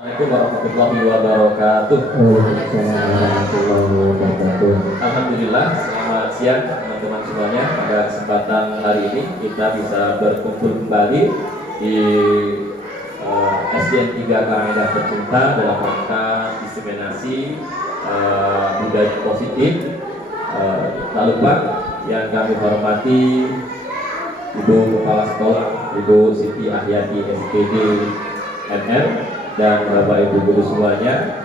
Assalamualaikum warahmatullahi wabarakatuh. Alhamdulillah, selamat siang teman-teman semuanya. Pada kesempatan hari ini kita bisa berkumpul kembali di SDN 3 Karanganyar Tercinta dalam rangka diseminasi budaya positif. Tak lupa yang kami hormati Ibu Kepala Sekolah, Ibu Siti Ahyati SPD MR, dan Bapak Ibu Guru semuanya,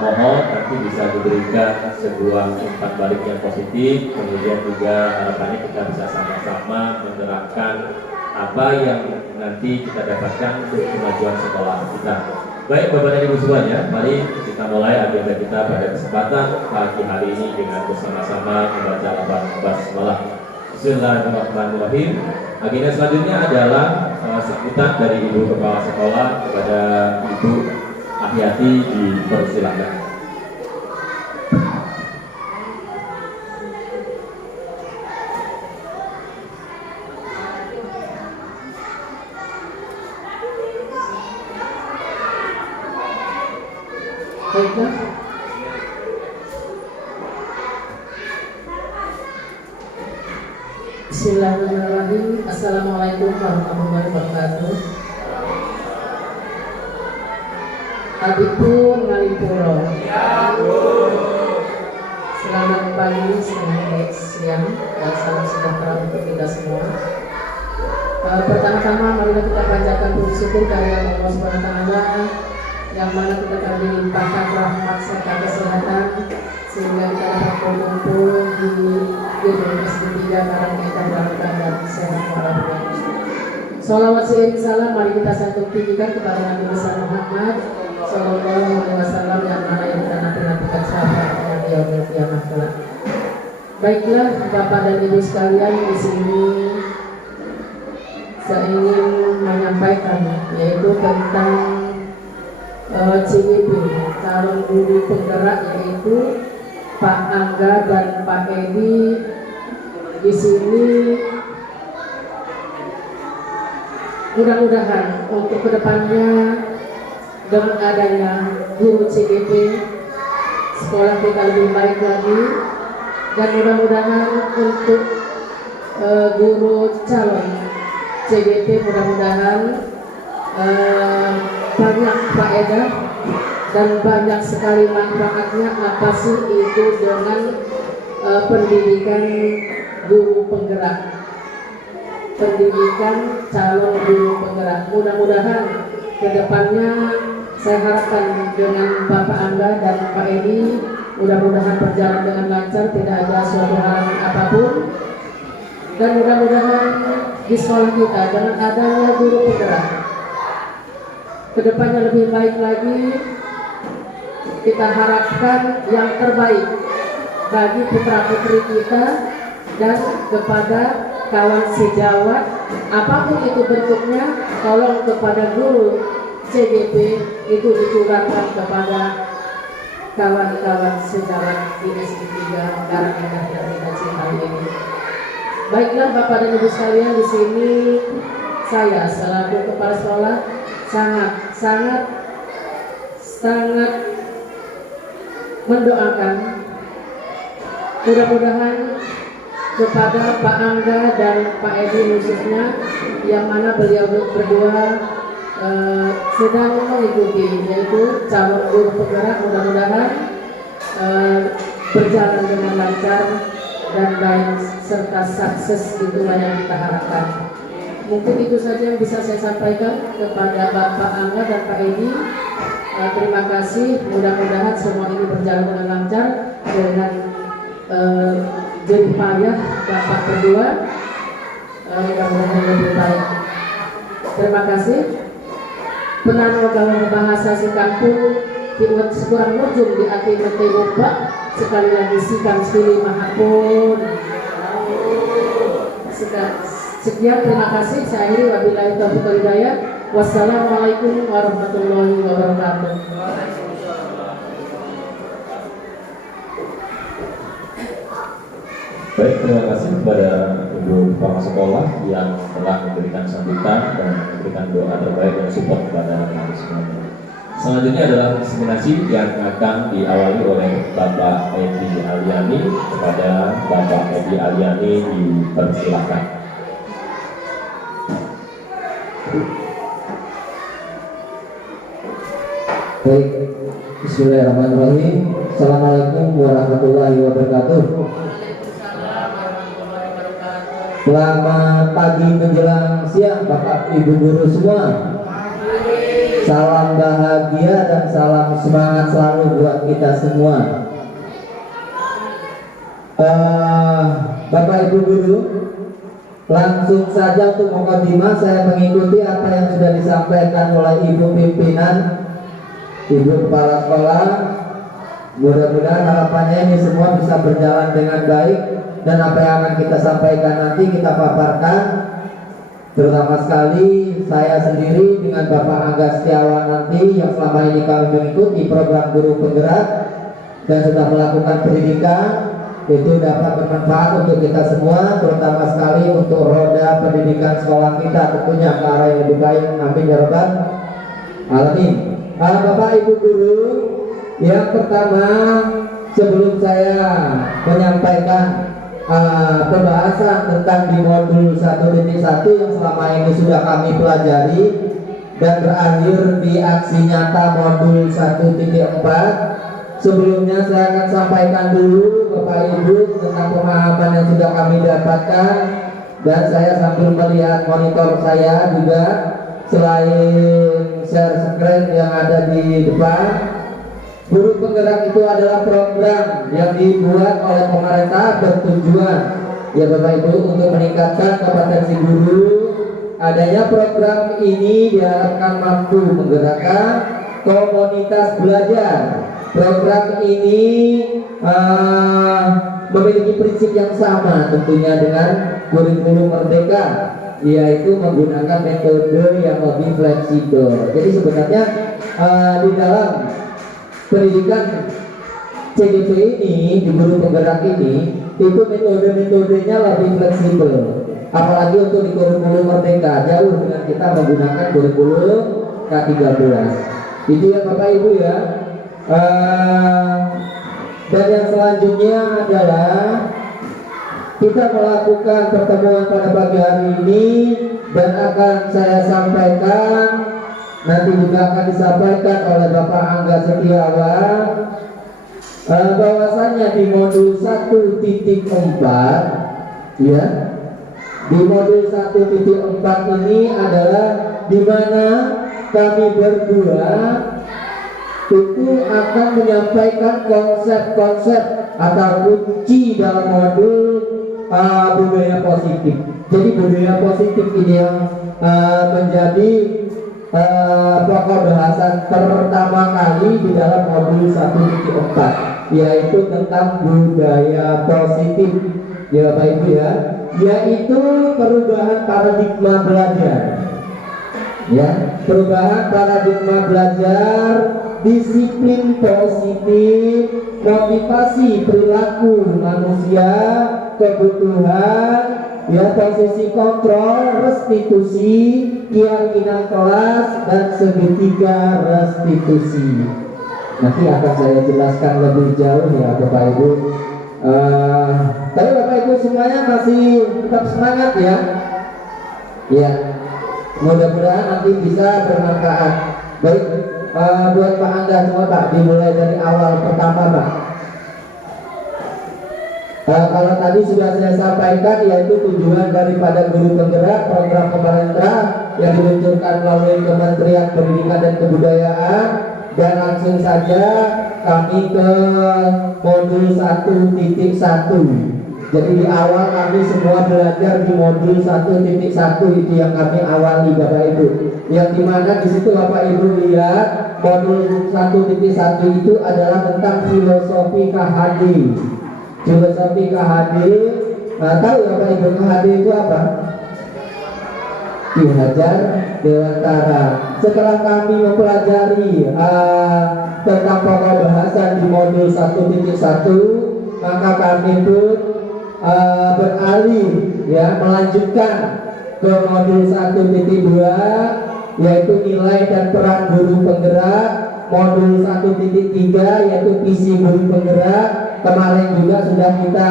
mohon nanti bisa diberikan sebuah umpan balik yang positif. Kemudian juga harapannya kita bisa sama-sama menerapkan apa yang nanti kita dapatkan untuk kemajuan sekolah kita. Baik Bapak dan Ibu semuanya, mari kita mulai agenda kita pada kesempatan pagi hari ini dengan bersama-sama membaca lafaz basmalah. Bismillahirrahmanirrahim. Agenda selanjutnya adalah sambutan dari Ibu Kepala Sekolah kepada Ibu Ahyati, dipersilakan. Baiklah. Bismillahirrahmanirrahim. Assalamualaikum warahmatullahi wabarakatuh. Adipun ngalipuro. Selamat pagi, selamat siang, dan salam sejahtera untuk kita semua. Pertama-tama marilah kita panjatkan puji syukur kehadirat Allah Subhanahu wa taala, yang mana kita akan dilimpahkan rahmat serta kesehatan sehingga kita dapat berkumpul di gedung SD 3 Karanganyar dalam keadaan sehat walafiat. Salawat seiring salam mari kita satu tinggikan kepada Nabi besar Muhammad Sallallahu Alaihi Wasallam, yang mana yang kita nanti-nantikan syafaatnya di yaumil qiyamah kelak. Baiklah Bapak dan Ibu sekalian, di sini saya ingin menyampaikan yaitu tentang CGP, calon guru penggerak, yaitu Pak Angga dan Pak Edi. Di sini mudah-mudahan untuk kedepannya dengan adanya guru CGP, sekolah kita lebih baik lagi, dan mudah-mudahan untuk guru calon CGP mudah-mudahan banyak faedah dan banyak sekali manfaatnya. Apa sih itu dengan pendidikan guru penggerak, pendidikan calon guru penggerak? Mudah-mudahan kedepannya saya harapkan dengan Bapak Angga dan Pak Edi mudah-mudahan berjalan dengan lancar, tidak ada suatu halangan apapun, dan mudah-mudahan di sekolah kita dengan adanya guru penggerak kedepannya lebih baik lagi. Kita harapkan yang terbaik bagi putra-putri kita dan kepada kawan sejawat, apapun itu bentuknya, tolong kepada guru CGP itu ditularkan kepada kawan-kawan sejawat di SD 3 Karanganyar Tercinta ini. Baiklah Bapak dan Ibu sekalian, di sini saya selaku kepala sekolah sangat mendoakan mudah-mudahan kepada Pak Angga dan Pak Edi khususnya, yang mana beliau berdua sedang mengikuti yaitu calon guru penggerak, mudah-mudahan berjalan dengan lancar dan baik serta sukses, itulah yang kita harapkan. Mungkin itu saja yang bisa saya sampaikan kepada Bapak Angga dan Pak Edi. Terima kasih, mudah-mudahan semua ini berjalan dengan lancar dengan jerih payah Bapak berdua, mudah-mudahan lebih baik. Terima kasih. Penano kalau bahasa si kampung dibuat sekurang ujung di hati mati lupa, sekali lagi sikam sekali mahapun. Sekian, terima kasih. Saya akhiri, wabillahi taufiq wal hidayah. Wassalamualaikum warahmatullahi wabarakatuh. Baik, terima kasih kepada Ibu Kepala Sekolah yang telah memberikan sambutan dan memberikan doa terbaik dan support kepada kami semuanya. Selanjutnya adalah diseminasi yang akan diawali oleh Bapak Edi Aliani. Kepada Bapak Edi Aliani dipersilakan. Baik, bismillahirrahmanirrahim. Assalamualaikum warahmatullahi wabarakatuh. Selamat pagi menjelang siang Bapak Ibu guru semua. Salam bahagia dan salam semangat selalu buat kita semua. Bapak Ibu guru, langsung saja untuk mukadimah saya mengikuti apa yang sudah disampaikan oleh Ibu pimpinan, Ibu kepala sekolah. Mudah-mudahan harapannya ini semua bisa berjalan dengan baik, dan apa yang akan kita sampaikan nanti kita paparkan. Terutama sekali saya sendiri dengan Bapak Angga Setiawan nanti yang selama ini kami mengikuti program guru penggerak dan sudah melakukan pendidikan, itu dapat bermanfaat untuk kita semua, terutama sekali untuk roda pendidikan sekolah kita tentunya ke arah yang lebih baik. Amin ya rabbal alamin. Bapak Ibu guru, yang pertama sebelum saya menyampaikan pembahasan tentang di modul 1.1 yang selama ini sudah kami pelajari dan berakhir di aksi nyata modul 1.4, sebelumnya saya akan sampaikan dulu Bapak Ibu tentang pemahaman yang sudah kami dapatkan, dan saya sambil melihat monitor saya juga selain share screen yang ada di depan. Guru penggerak itu adalah program yang dibuat oleh pemerintah bertujuan, ya Bapak Ibu, untuk meningkatkan kompetensi guru. Adanya program ini diharapkan mampu menggerakkan komunitas belajar. Program ini memiliki prinsip yang sama tentunya dengan kurikulum merdeka, yaitu menggunakan metode yang lebih fleksibel. Jadi sebenarnya di dalam pendidikan CGP ini, di guru penggerak ini, itu metode-metodenya lebih fleksibel. Apalagi untuk di kurikulum merdeka, jauh dengan kita menggunakan kurikulum K13. Itu ya Bapak Ibu ya. Dan yang selanjutnya adalah kita melakukan pertemuan pada pagi hari ini, dan akan saya sampaikan, nanti juga akan disampaikan oleh Bapak Angga Setiawan, bahwasannya di modul 1.4, ya, di modul 1.4 ini adalah di mana kami berdua itu akan menyampaikan konsep-konsep atau kunci dalam modul budaya positif. Jadi budaya positif ini yang menjadi pokok bahasan pertama kali di dalam modul 1.4, yaitu tentang budaya positif, ya Bapak Ibu ya, yaitu perubahan paradigma belajar, ya, perubahan paradigma belajar, disiplin positif, motivasi perilaku manusia, kebutuhan, ya, posisi kontrol, restitusi, keyakinan kelas, dan segitiga restitusi. Nanti akan saya jelaskan lebih jauh ya Bapak Ibu. Tapi Bapak Ibu semuanya masih tetap semangat ya. Ya, mudah-mudahan nanti bisa bermanfaat. Baik, buat Pak Angga semua Pak, dimulai dari awal pertama Pak. Kalau tadi sudah saya sampaikan, yaitu tujuan daripada guru penggerak program pemerintah yang diluncurkan melalui Kementerian Pendidikan dan Kebudayaan, dan langsung saja kami ke modul 1.1. Jadi di awal kami semua belajar di modul 1.1, itu yang kami awali Bapak Ibu. Yang dimana di situ Bapak Ibu lihat modul 1.1 itu adalah tentang filosofi KHD. Filosofi KHD, tahu ya Bapak Ibu KHD itu apa? Ki Hajar Dewantara. Setelah kami mempelajari tentang pokok bahasan di modul 1.1, maka kami pun beralih ya melanjutkan ke modul 1.2, yaitu nilai dan peran guru penggerak modul 1.3 yaitu visi guru penggerak. Kemarin juga sudah kita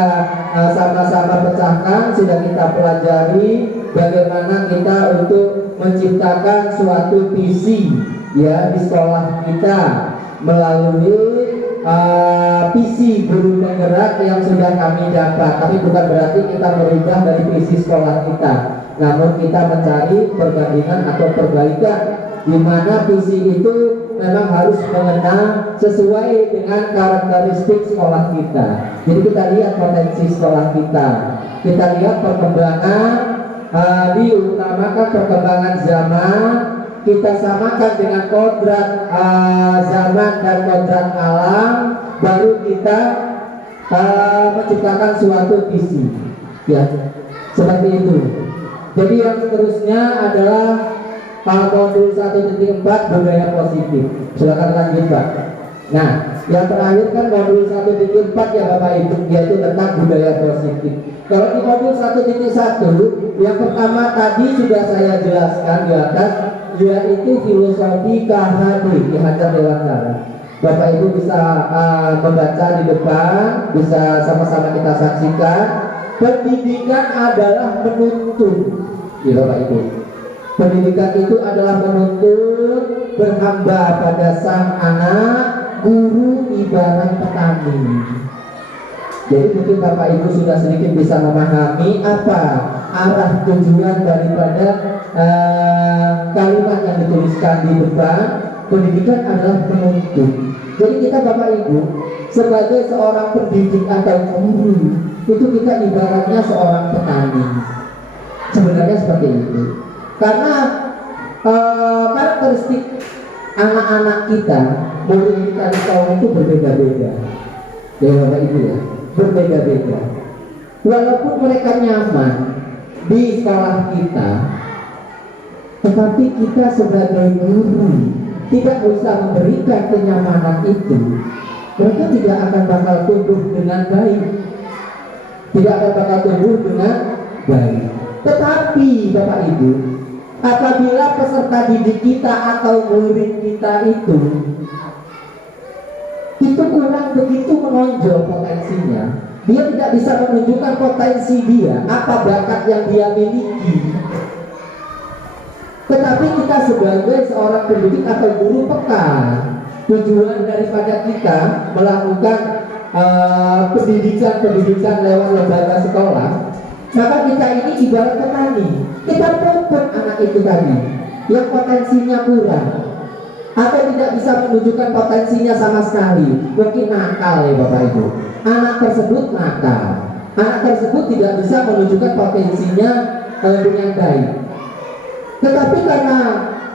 sama-sama pecahkan, sudah kita pelajari bagaimana kita untuk menciptakan suatu visi ya di sekolah kita melalui visi guru penggerak yang sudah kami dapat. Tapi bukan berarti kita merubah dari visi sekolah kita, namun kita mencari perbandingan atau perbaikan di mana visi itu memang harus mengenal sesuai dengan karakteristik sekolah kita. Jadi kita lihat potensi sekolah kita, kita lihat perkembangan, diutamakan perkembangan zaman, kita samakan dengan kodrat zaman dan kodrat alam, baru kita menciptakan suatu visi ya, seperti itu. Jadi yang seterusnya adalah modul 1.4 budaya positif. Silakan lanjut Pak. Nah, yang terakhir kan modul 1.4 ya Bapak Ibu, yaitu tentang budaya positif. Kalau di modul 1.1 yang pertama tadi sudah saya jelaskan di atas, yaitu filosofi KHD Ki Hajar Dewantara. Bapak Ibu bisa membaca di depan, bisa sama-sama kita saksikan. Pendidikan adalah menuntun, ya Bapak Ibu. Pendidikan itu adalah menuntun, berhamba pada sang anak, guru ibarat petani. Jadi mungkin Bapak Ibu sudah sedikit bisa memahami apa arah tujuan daripada kalimat yang dituliskan di depan. Pendidikan adalah menuntun. Jadi kita Bapak Ibu sebagai seorang pendidik atau guru itu kita ibaratnya seorang petani. Sebenarnya seperti itu. Karena karakteristik anak-anak kita, murid kita di sekolah itu berbeda-beda. Ya Bapak Ibu ya, berbeda-beda. Walaupun mereka nyaman di sekolah kita, tetapi kita sebagai guru tidak bisa memberikan kenyamanan itu, mereka tidak akan bakal tumbuh dengan baik. Tidak akan bakal tumbuh dengan baik. Tetapi Bapak Ibu, apabila peserta didik kita atau murid kita itu kurang begitu menonjol potensinya, dia tidak bisa menunjukkan potensi dia, apa bakat yang dia miliki. Tetapi kita sebagai seorang pendidik atau guru peka, tujuan daripada kita melakukan pendidikan lewat lembaga sekolah, maka kita ini ibarat petani. Kita pupuk anak itu tadi yang potensinya kurang atau tidak bisa menunjukkan potensinya sama sekali, mungkin nakal ya Bapak Ibu. Anak tersebut nakal, anak tersebut tidak bisa menunjukkan potensinya dengan baik. Tetapi karena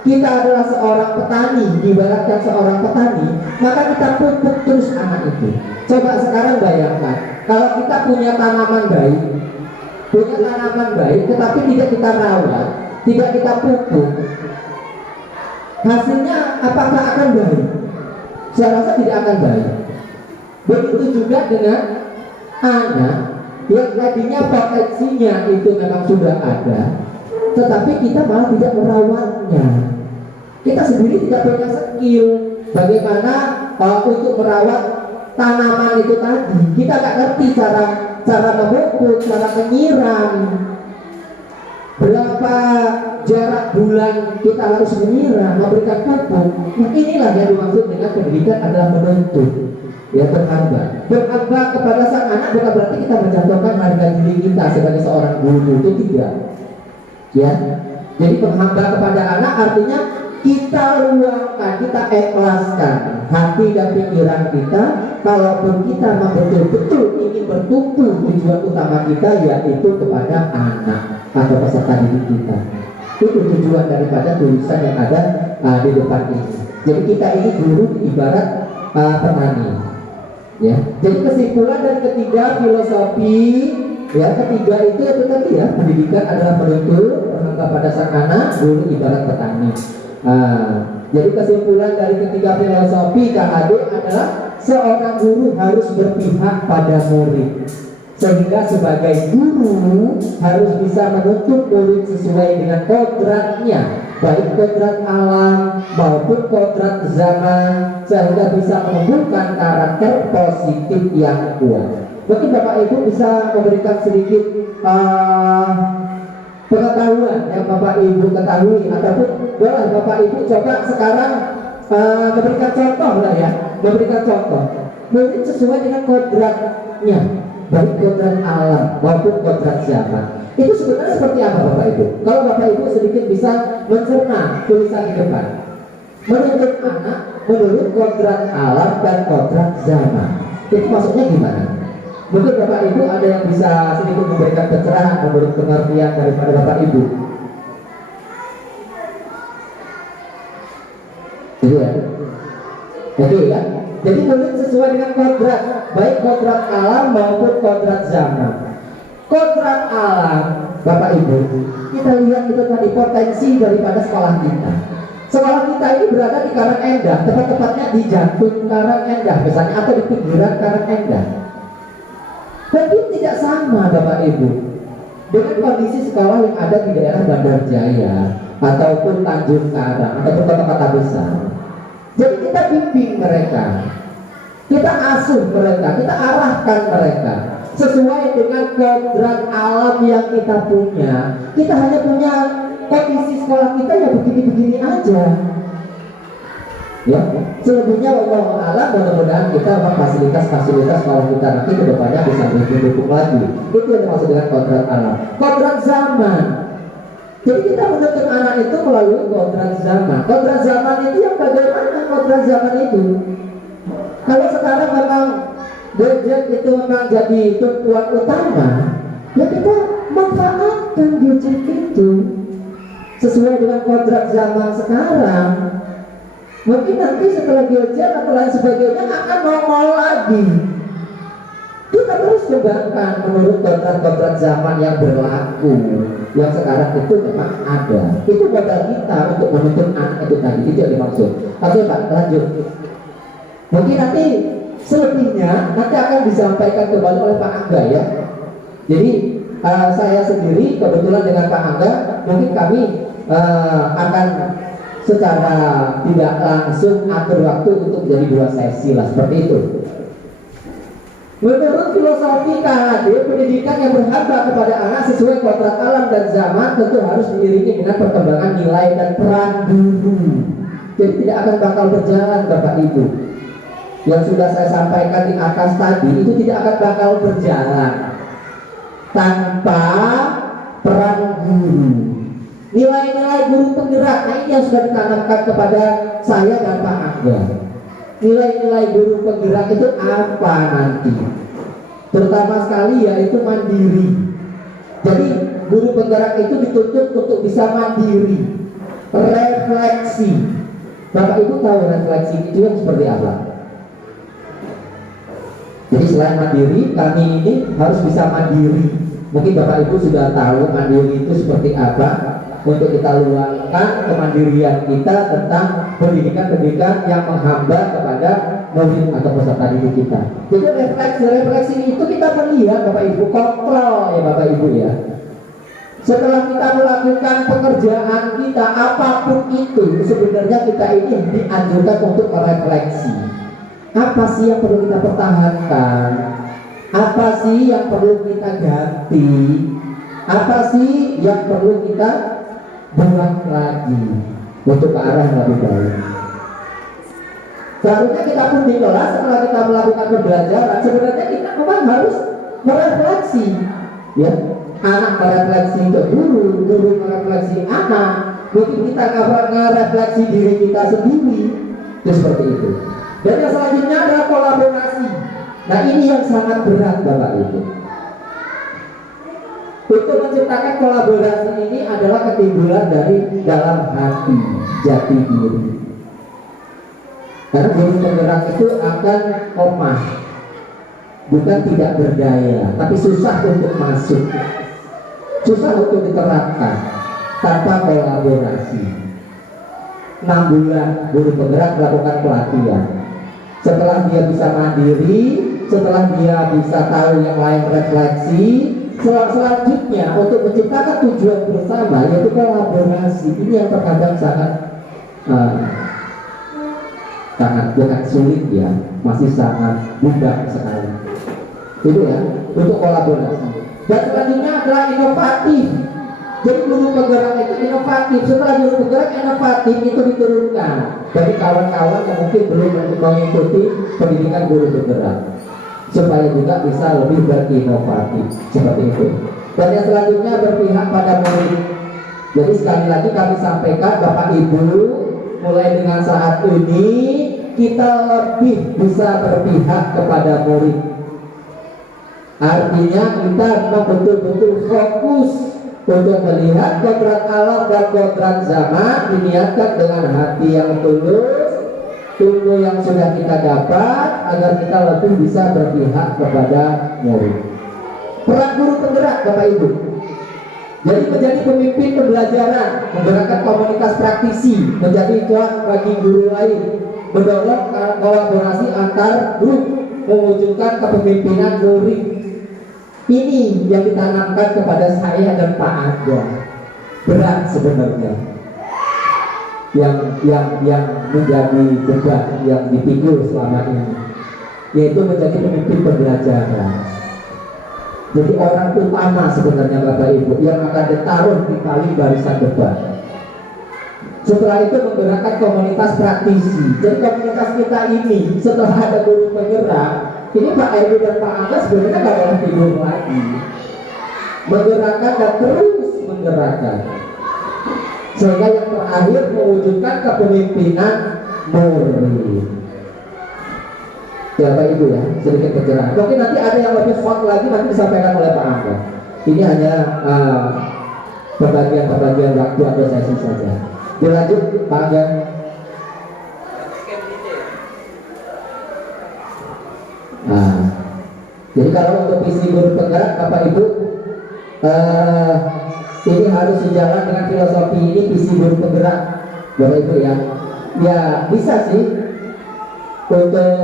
kita adalah seorang petani, ibaratkan seorang petani, maka kita pupuk terus anak itu. Coba sekarang bayangkan, kalau kita punya tanaman baik, tetapi tidak kita rawat, tidak kita pupuk, hasilnya apakah akan baik? Saya rasa tidak akan baik. Begitu juga dengan anak yang tadinya potensinya itu memang sudah ada, tetapi kita malah tidak merawatnya. Kita sendiri tidak punya skill bagaimana untuk merawat tanaman itu tadi. Kita nggak ngerti cara memupuk, cara menyiram, berapa jarak bulan kita harus menyiram, memberikan pupuk. Nah, inilah yang dimaksud dengan pendidikan adalah menuntut, ya, berhamba kepada sang anak. Bukan berarti kita menjatuhkan harga diri kita sebagai seorang guru, itu tidak, ya. Jadi menghamba kepada anak artinya kita luangkan, kita ikhlaskan hati dan pikiran kita. Kalaupun kita betul-betul ingin bertumpu, tujuan utama kita yaitu kepada anak atau peserta didik kita. Itu tujuan daripada tulisan yang ada di depan ini. Jadi kita ini guru ibarat petani, ya. Jadi kesimpulan dan ketiga filosofi, ya, ketiga itu tadi ya, pendidikan adalah menuntut, berhamba pada sang anak, guru ibarat petani. Jadi kesimpulan dari ketiga filosofi KHD adalah seorang guru harus berpihak pada murid, sehingga sebagai guru harus bisa menuntut murid sesuai dengan kodratnya baik kodrat alam maupun kodrat zaman, sehingga bisa menumbuhkan karakter positif yang kuat. Mungkin Bapak Ibu bisa memberikan sedikit pengetahuan yang Bapak Ibu ketahui, ataupun boleh Bapak Ibu coba sekarang memberikan contoh lah ya, memberikan contoh mungkin sesuai dengan kodratnya, baik kodrat alam maupun kodrat zaman. Itu sebenarnya seperti apa Bapak Ibu? Kalau Bapak Ibu sedikit bisa mencerna tulisan di depan, menurut anak menurut kodrat alam dan kodrat zaman, itu maksudnya gimana? Mungkin Bapak Ibu ada yang bisa sedikit memberikan pencerahan menurut pengertian daripada Bapak Ibu. Itu ya. Oke ya. Jadi menurut sesuai dengan kodrat, baik kodrat alam maupun kodrat zaman. Kodrat alam, Bapak Ibu, kita lihat itu tadi potensi daripada sekolah kita. Sekolah kita ini berada di Karangendah, tepat-tepatnya di jantung Karangendah misalnya, atau di pinggiran Karangendah. Dan itu tidak sama Bapak Ibu dengan kondisi sekolah yang ada di daerah Bandar Jaya ataupun Tanjung Karang ataupun kota-kota besar. Jadi kita bimbing mereka, kita asuh mereka, kita arahkan mereka sesuai dengan kodrat alam yang kita punya. Kita hanya punya kondisi sekolah kita ya begini-begini aja. Ya, selebihnya Allah alam, mudah-mudahan kita fasilitas-fasilitas sekolah kita nanti kedepannya bisa didukung lagi. Itu yang dimaksud dengan kodrat alam. Kodrat zaman. Jadi kita menuntut anak itu melalui kodrat zaman. Kodrat zaman itu yang bagaimana kodrat zaman itu? Kalau sekarang memang gadget itu memang jadi tumpuan utama, ya kita manfaatkan gadget itu sesuai dengan kodrat zaman sekarang. Mungkin nanti setelah gadget atau lain sebagainya akan nongol lagi. Kita terus kembangkan menurut kodrat-kodrat zaman yang berlaku, yang sekarang itu memang ada. Itu modal kita untuk menuntun anak itu tadi. Itu yang dimaksud. Oke Pak, lanjut. Mungkin nanti selebihnya nanti akan disampaikan kembali oleh Pak Angga ya. Jadi saya sendiri kebetulan dengan Pak Angga, mungkin kami akan secara tidak langsung atur waktu untuk menjadi 2 sesi lah, seperti itu. Menurut filosofi KHD, pendidikan yang berharga kepada anak sesuai kodrat alam dan zaman tentu harus diiringi dengan perkembangan nilai dan peran guru. Jadi tidak akan bakal berjalan Bapak Ibu. Yang sudah saya sampaikan di atas tadi itu tidak akan bakal berjalan tanpa peran guru. Nilai-nilai guru penggerak, nah ini yang sudah ditanamkan kepada saya dan Pak Angga. Nilai-nilai guru penggerak itu apa nanti? Terutama sekali yaitu mandiri. Jadi guru penggerak itu dituntut untuk bisa mandiri, refleksi. Bapak Ibu tahu refleksi itu yang seperti apa? Jadi selain mandiri, kami ini harus bisa mandiri. Mungkin Bapak Ibu sudah tahu mandiri itu seperti apa. Untuk kita luangkan kemandirian kita tentang pendidikan-pendidikan yang menghambat kepada murid atau peserta didik kita. Jadi refleksi itu kita melihat Bapak Ibu, kontrol ya Bapak Ibu ya. Setelah kita melakukan pekerjaan kita apapun itu, sebenarnya kita ini dianjurkan untuk merefleksi. Apa sih yang perlu kita pertahankan? Apa sih yang perlu kita ganti? Apa sih yang perlu kita buat lagi untuk ke arah yang lebih baik? Seharusnya kita pun di kelas setelah kita melakukan pembelajaran, sebenarnya kita memang harus merefleksi, ya. Anak merefleksi ke guru, guru merefleksi anak, mungkin kita ngerefleksi diri kita sendiri, itu seperti itu. Dan yang selanjutnya adalah kolaborasi. Nah ini yang sangat berat Bapak Ibu. Untuk menciptakan kolaborasi ini adalah ketimbulan dari dalam hati, jati diri. Karena guru penggerak itu akan lemah, bukan tidak berdaya, tapi susah untuk masuk, susah untuk diterapkan tanpa kolaborasi. 6 bulan guru penggerak melakukan pelatihan. Setelah dia bisa mandiri, setelah dia bisa tahu yang lain refleksi, Selanjutnya untuk menciptakan tujuan bersama yaitu kolaborasi. Ini yang terkadang sangat bukan sulit ya, masih sangat mudah sekali. Itu ya untuk kolaborasi. Dan selanjutnya adalah inovatif. Jadi guru penggerak itu inovatif. Setelah guru penggerak inovatif itu diturunkan dari kawan-kawan yang mungkin belum mengikuti pendidikan guru penggerak, supaya juga bisa lebih berinovatif seperti itu. Dan yang selanjutnya berpihak pada murid. Jadi sekali lagi kami sampaikan Bapak Ibu, mulai dengan saat ini kita lebih bisa berpihak kepada murid. Artinya kita betul-betul fokus untuk melihat kodrat alam dan kodrat zaman, diniatkan dengan hati yang tulus, ilmu yang sudah kita dapat agar kita lebih bisa berpihak kepada murid. Peran guru penggerak Bapak Ibu, jadi menjadi pemimpin pembelajaran, menggerakkan komunitas praktisi, menjadi tuan bagi guru lain, mendorong kolaborasi antar grup, mewujudkan kepemimpinan murid. Ini yang ditanamkan kepada saya dan Pak Aga. Berat sebenarnya yang menjadi beban yang dipikul selama ini, yaitu menjadi pemimpin pembelajaran. Jadi orang utama sebenarnya Bapak Ibu yang akan ditaruh di paling barisan depan. Setelah itu menggerakkan komunitas praktisi. Jadi komunitas kita ini setelah ada guru penggerak, ini Pak Edi dan Pak Angga sebenarnya nggak boleh tidur lagi. Menggerakkan dan terus menggerakkan. Sehingga yang terakhir mewujudkan kepemimpinan murid. Ya Pak Ibu ya, sedikit pencerahan. Mungkin nanti ada yang lebih hot lagi nanti disampaikan oleh Pak Angga. Ini hanya pembagian waktu atau sesi saja. Dilanjut Pak Angga. Nah, jadi kalau untuk visi guru penggerak Bapak Ibu, ini harus sejalan dengan filosofi ini, visi guru penggerak Bapak Ibu ya. Ya bisa sih untuk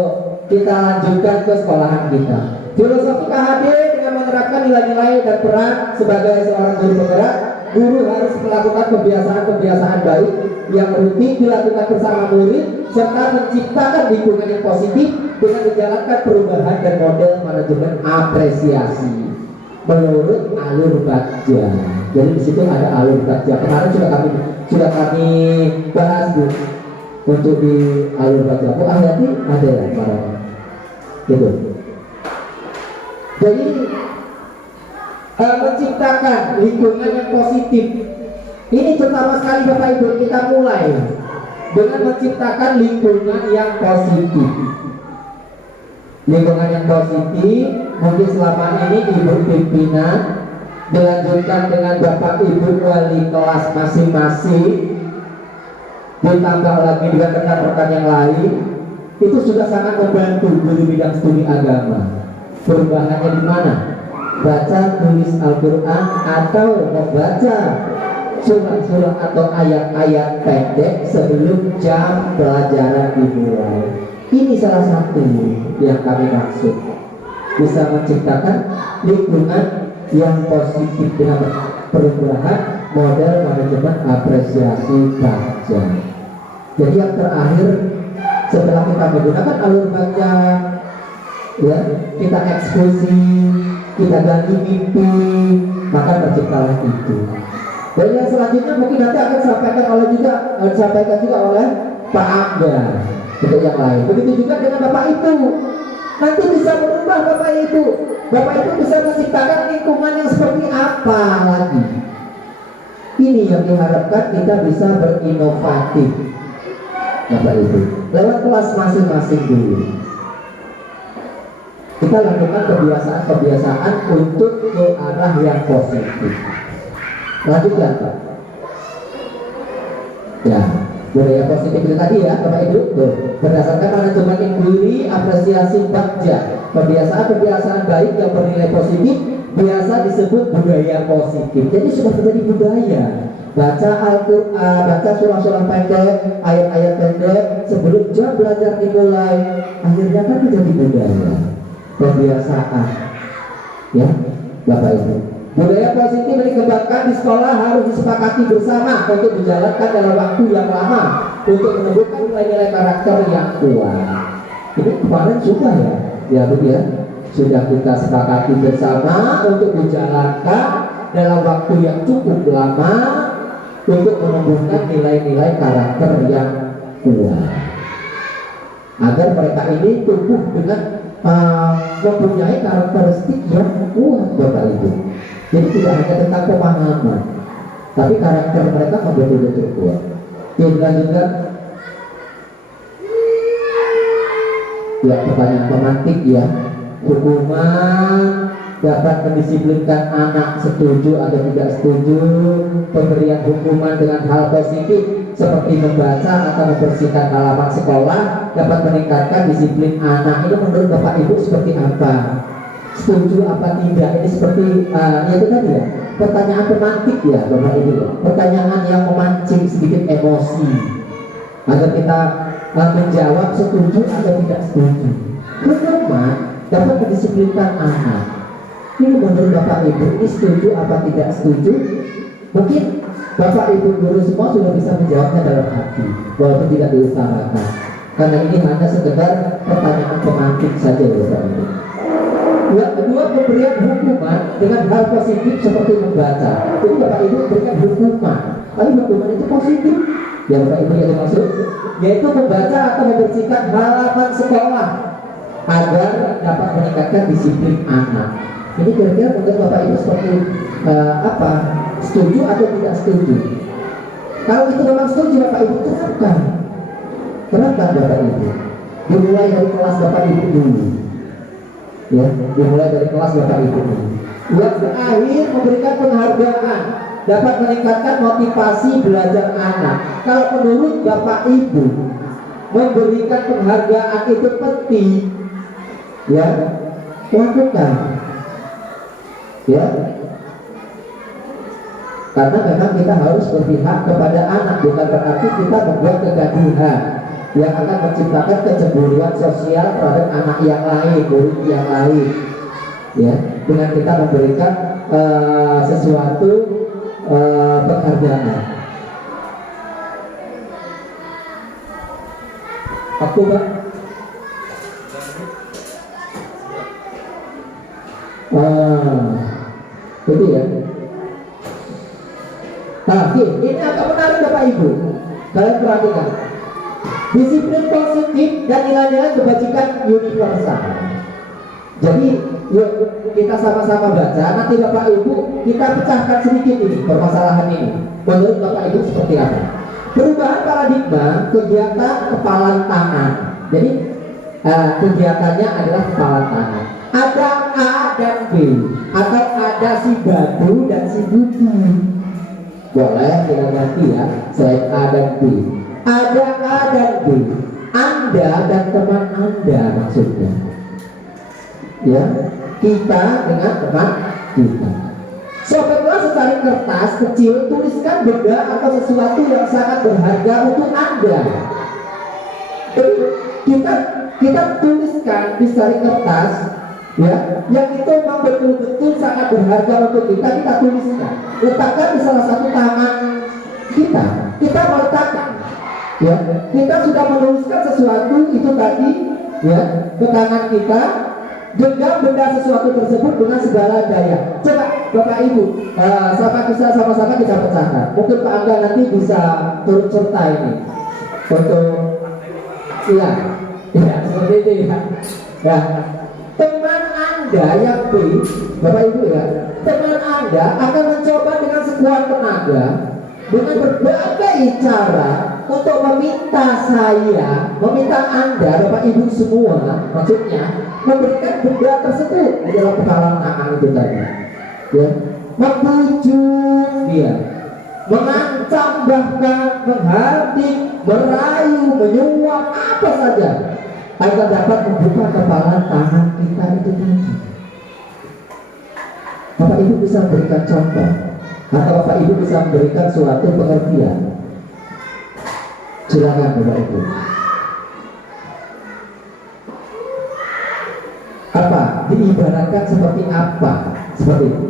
kita lanjutkan ke sekolahan kita. Filosofi KHD dengan menerapkan nilai-nilai dan peran sebagai seorang guru penggerak, guru harus melakukan kebiasaan-kebiasaan baik yang rutin dilakukan bersama murid serta menciptakan lingkungan yang positif dengan menjalankan perubahan dan model manajemen apresiasi menurut alur Bagja. Jadi di situ ada alur Bagja. Kemarin sudah kami bahas Bu untuk di alur Bagja. Bu Ahyati ada ya para gitu. Jadi menciptakan lingkungan yang positif. Ini pertama sekali Bapak Ibu kita mulai dengan menciptakan lingkungan yang positif. Lingkungan yang positif mungkin selama ini Ibu pimpinan dilanjutkan dengan Bapak Ibu wali kelas masing-masing, ditambah lagi dengan rekan-rekan yang lain, itu sudah sangat membantu guru bidang studi agama. Perubahannya di mana? Baca tulis Al-Quran atau membaca surah-surah atau ayat-ayat pendek sebelum jam pelajaran dimulai. Ini salah satu yang kami maksud, bisa menciptakan lingkungan yang positif dengan perubahan model manajemen apresiasi Bagja. Jadi yang terakhir setelah kita menggunakan alur Bagja, ya kita eksekusi, kita ganti mimpi, maka terciptalah itu. Dan yang selanjutnya mungkin nanti akan disampaikan juga oleh Pak Angga untuk yang lain. Begitu juga dengan Bapak Ibu, nanti bisa berubah Bapak Ibu. Bapak Ibu bisa menciptakan lingkungan yang seperti apa lagi. Ini yang diharapkan kita bisa berinovatif Bapak Ibu lewat kelas masing-masing dulu. Kita lakukan kebiasaan-kebiasaan untuk ke arah yang positif. Lanjutkan Pak. Ya, budaya positif itu tadi ya Bapak Ibu. Berdasarkan manajemen inquiry apresiasi Bagja, kebiasaan-kebiasaan baik yang bernilai positif biasa disebut budaya positif. Jadi sudah menjadi budaya. Baca Al-Quran, baca surah-surah pendek, ayat-ayat pendek sebelum jam belajar dimulai. Akhirnya kan menjadi budaya, kebiasaan. Ya, Bapak Ibu. Budaya positif yang dikembangkan di sekolah harus disepakati bersama untuk dijalankan dalam waktu yang lama untuk menumbuhkan nilai-nilai karakter yang kuat. Ini kemarin sudah ya Bu ya, sudah kita sepakati bersama untuk dijalankan dalam waktu yang cukup lama untuk menumbuhkan nilai-nilai karakter yang kuat, agar mereka ini tumbuh dengan mempunyai karakteristik yang kuat, Bapak Ibu. Jadi tidak hanya tentang pemahaman, tapi karakter mereka betul-betul kuat. Dilanjutkan. Ya, pertanyaan pemantik ya. Hukuman dapat mendisiplinkan anak, setuju atau tidak setuju? Pemberian hukuman dengan hal positif seperti membaca atau membersihkan halaman sekolah dapat meningkatkan disiplin anak. Ini menurut Bapak Ibu seperti apa? Setuju apa tidak? Ini seperti itu tadi ya, pertanyaan pemantik ya Bapak Ibu, pertanyaan yang memancing sedikit emosi agar kita menjawab setuju atau tidak setuju. Hukuman dapat mendisiplinkan anak. Ini menurut Bapak Ibu, ini setuju apa tidak setuju? Mungkin Bapak Ibu guru semua sudah bisa menjawabnya dalam hati, walaupun tidak diutarakan, karena ini hanya sekedar pertanyaan pemantik saja Bapak Ibu. Yang kedua, pemberian hukuman dengan hal positif seperti membaca. Jadi Bapak Ibu berikan hukuman, tapi hukuman itu positif ya Bapak Ibu, yang dimaksud yaitu membaca atau membersihkan halaman sekolah agar dapat meningkatkan disiplin anak. Ini kira-kira menurut Bapak Ibu seperti apa? Setuju atau tidak setuju? Kalau itu memang setuju, Bapak Ibu terapkan Bapak Ibu. Dimulai dari kelas Bapak Ibu dulu. Ya, dimulai dari kelas Bapak Ibu dulu. Yang terakhir, memberikan penghargaan dapat meningkatkan motivasi belajar anak. Kalau menurut Bapak Ibu, memberikan penghargaan itu penting, ya, lakukan, ya, karena memang kita harus berpihak kepada anak, bukan berarti kita membuat kegaduhan yang akan menciptakan kecemburuan sosial terhadap anak yang lain, murid yang lain, ya, dengan kita memberikan sesuatu penghargaan. Aku Pak. Itu ya. Nah, ini agak menarik Bapak Ibu. Kalian perhatikan. Disiplin positif dan nilai-nilai kebajikan universal. Jadi yuk kita sama-sama baca. Nanti Bapak Ibu kita pecahkan sedikit ini permasalahan ini. Menurut Bapak Ibu seperti apa? Perubahan paradigma kegiatan kepalan tangan. Jadi kegiatannya adalah kepalan tangan. Ada A dan B, atau ada si Badu dan si Budi. Boleh kita ganti ya, selain A dan B. Ada A dan B, Anda dan teman Anda maksudnya. Ya, kita dengan teman kita. Sobeklah secari kertas kecil, tuliskan benda atau sesuatu yang sangat berharga untuk Anda. Jadi kita tuliskan di secari kertas, ya, yang itu memang betul-betul sangat berharga untuk kita tuliskan. Letakkan di salah satu tangan kita meletakkan, ya, kita sudah menuliskan sesuatu itu tadi, ya, ke tangan kita. Genggam benda sesuatu tersebut dengan segala daya. Coba Bapak Ibu sama-sama kita pecahkan. Mungkin Pak Angga nanti bisa turut serta ini untuk, iya, seperti itu ya. Ya, teman Anda yang B, Bapak Ibu ya, teman Anda akan mencoba dengan sekuat tenaga dengan berbagai cara untuk meminta Anda, Bapak Ibu semua, maksudnya memberikan benda tersebut adalah kepalan tangan itu tadi, ya, membujuk dia, mengancam, bahkan menghardik, merayu, menyuap, apa saja agar dapat membuka kepalan tangan kita itu tadi. Bapak Ibu bisa memberikan contoh, atau Bapak Ibu bisa memberikan suatu pengertian. Silakan Bapak Ibu. Apa? diibaratkan seperti apa? Seperti itu.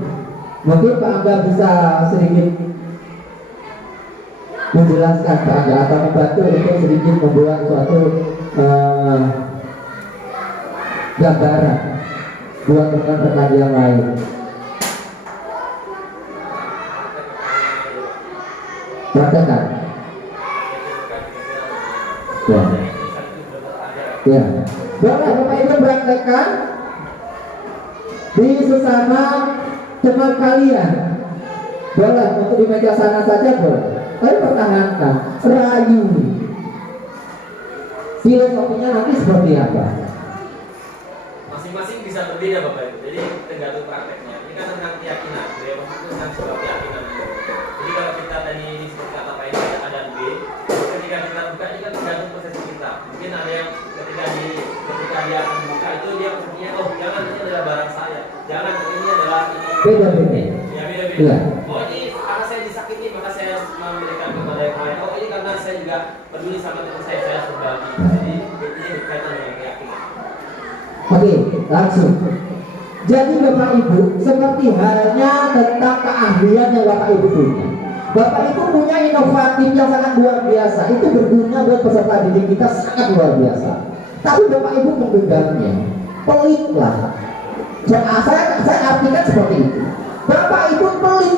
Mungkin Pak Angga bisa sedikit menjelaskan Pak Angga atau membantu untuk sedikit membuat suatu gambaran buat rekan-rekan yang lain. Praktekkan. Ya. Ya. Boleh Bapak Ibu praktekkan di sesama teman kalian. Boleh untuk di meja sana saja boleh. Tapi pertahankan, rayu. Filosofinya nanti seperti apa? Masing-masing bisa berbeda Bapak Ibu. Jadi tergantung prakteknya. Ini kan tentang keyakinan. Dia maksudnya tentang sebuah keyakinan. Jadi kalau kita tadi seperti kata Pak ini ada A dan B, ketika kita buka ini kan tergantung persepsi kita. Mungkin ada yang ketika dia akan buka itu dia maksudnya oh jangan ini adalah barang saya, jangan ini adalah ini. Beda-beda. Ya beda-beda. Iya. Oh ini karena saya disakiti maka saya memberikan kepada yang lain. Oh ini karena saya juga peduli sama teman saya berbagi. Jadi ini berkaitan dengan keyakinan. Oke, langsung. Jadi Bapak Ibu, seperti halnya tentang keahlian yang Bapak Ibu punya. Bapak Ibu punya inovatif yang sangat luar biasa. Itu berguna buat peserta didik kita sangat luar biasa. Tapi Bapak Ibu menggenggamnya, pelitlah. Saya artikan seperti itu. Bapak Ibu pelit.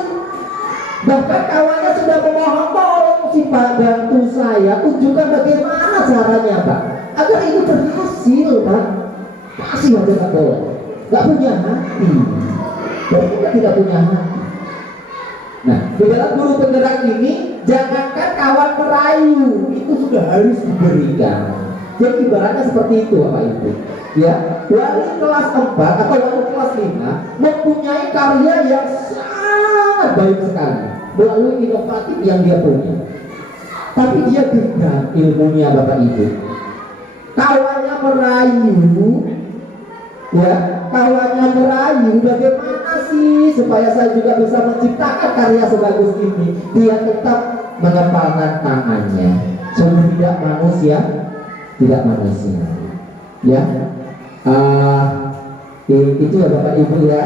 Bahkan kawannya sudah memohon, tolong si Pak bantu saya, tunjukkan bagaimana caranya Pak, agar ini berhasil Pak. Masih aja nggak boleh, nggak punya hati. Berarti kita tidak punya hati. Nah, di dalam guru penggerak ini, jangankan kawan merayu, itu sudah harus diberikan. Jadi ibaratnya seperti itu Bapak Ibu. Ya, wali kelas 4 atau wali kelas 5 mempunyai karya yang sangat baik sekali melalui inovatif yang dia punya. Tapi dia gagal ilmunya Bapak Ibu. Kawannya merayu, ya, kawannya merayu bagaimana sih supaya saya juga bisa menciptakan karya sebagus ini. Dia tetap mengepalkan tangannya. Sungguh tidak manusia, tidak manusia. Ya, itu ya Bapak Ibu ya.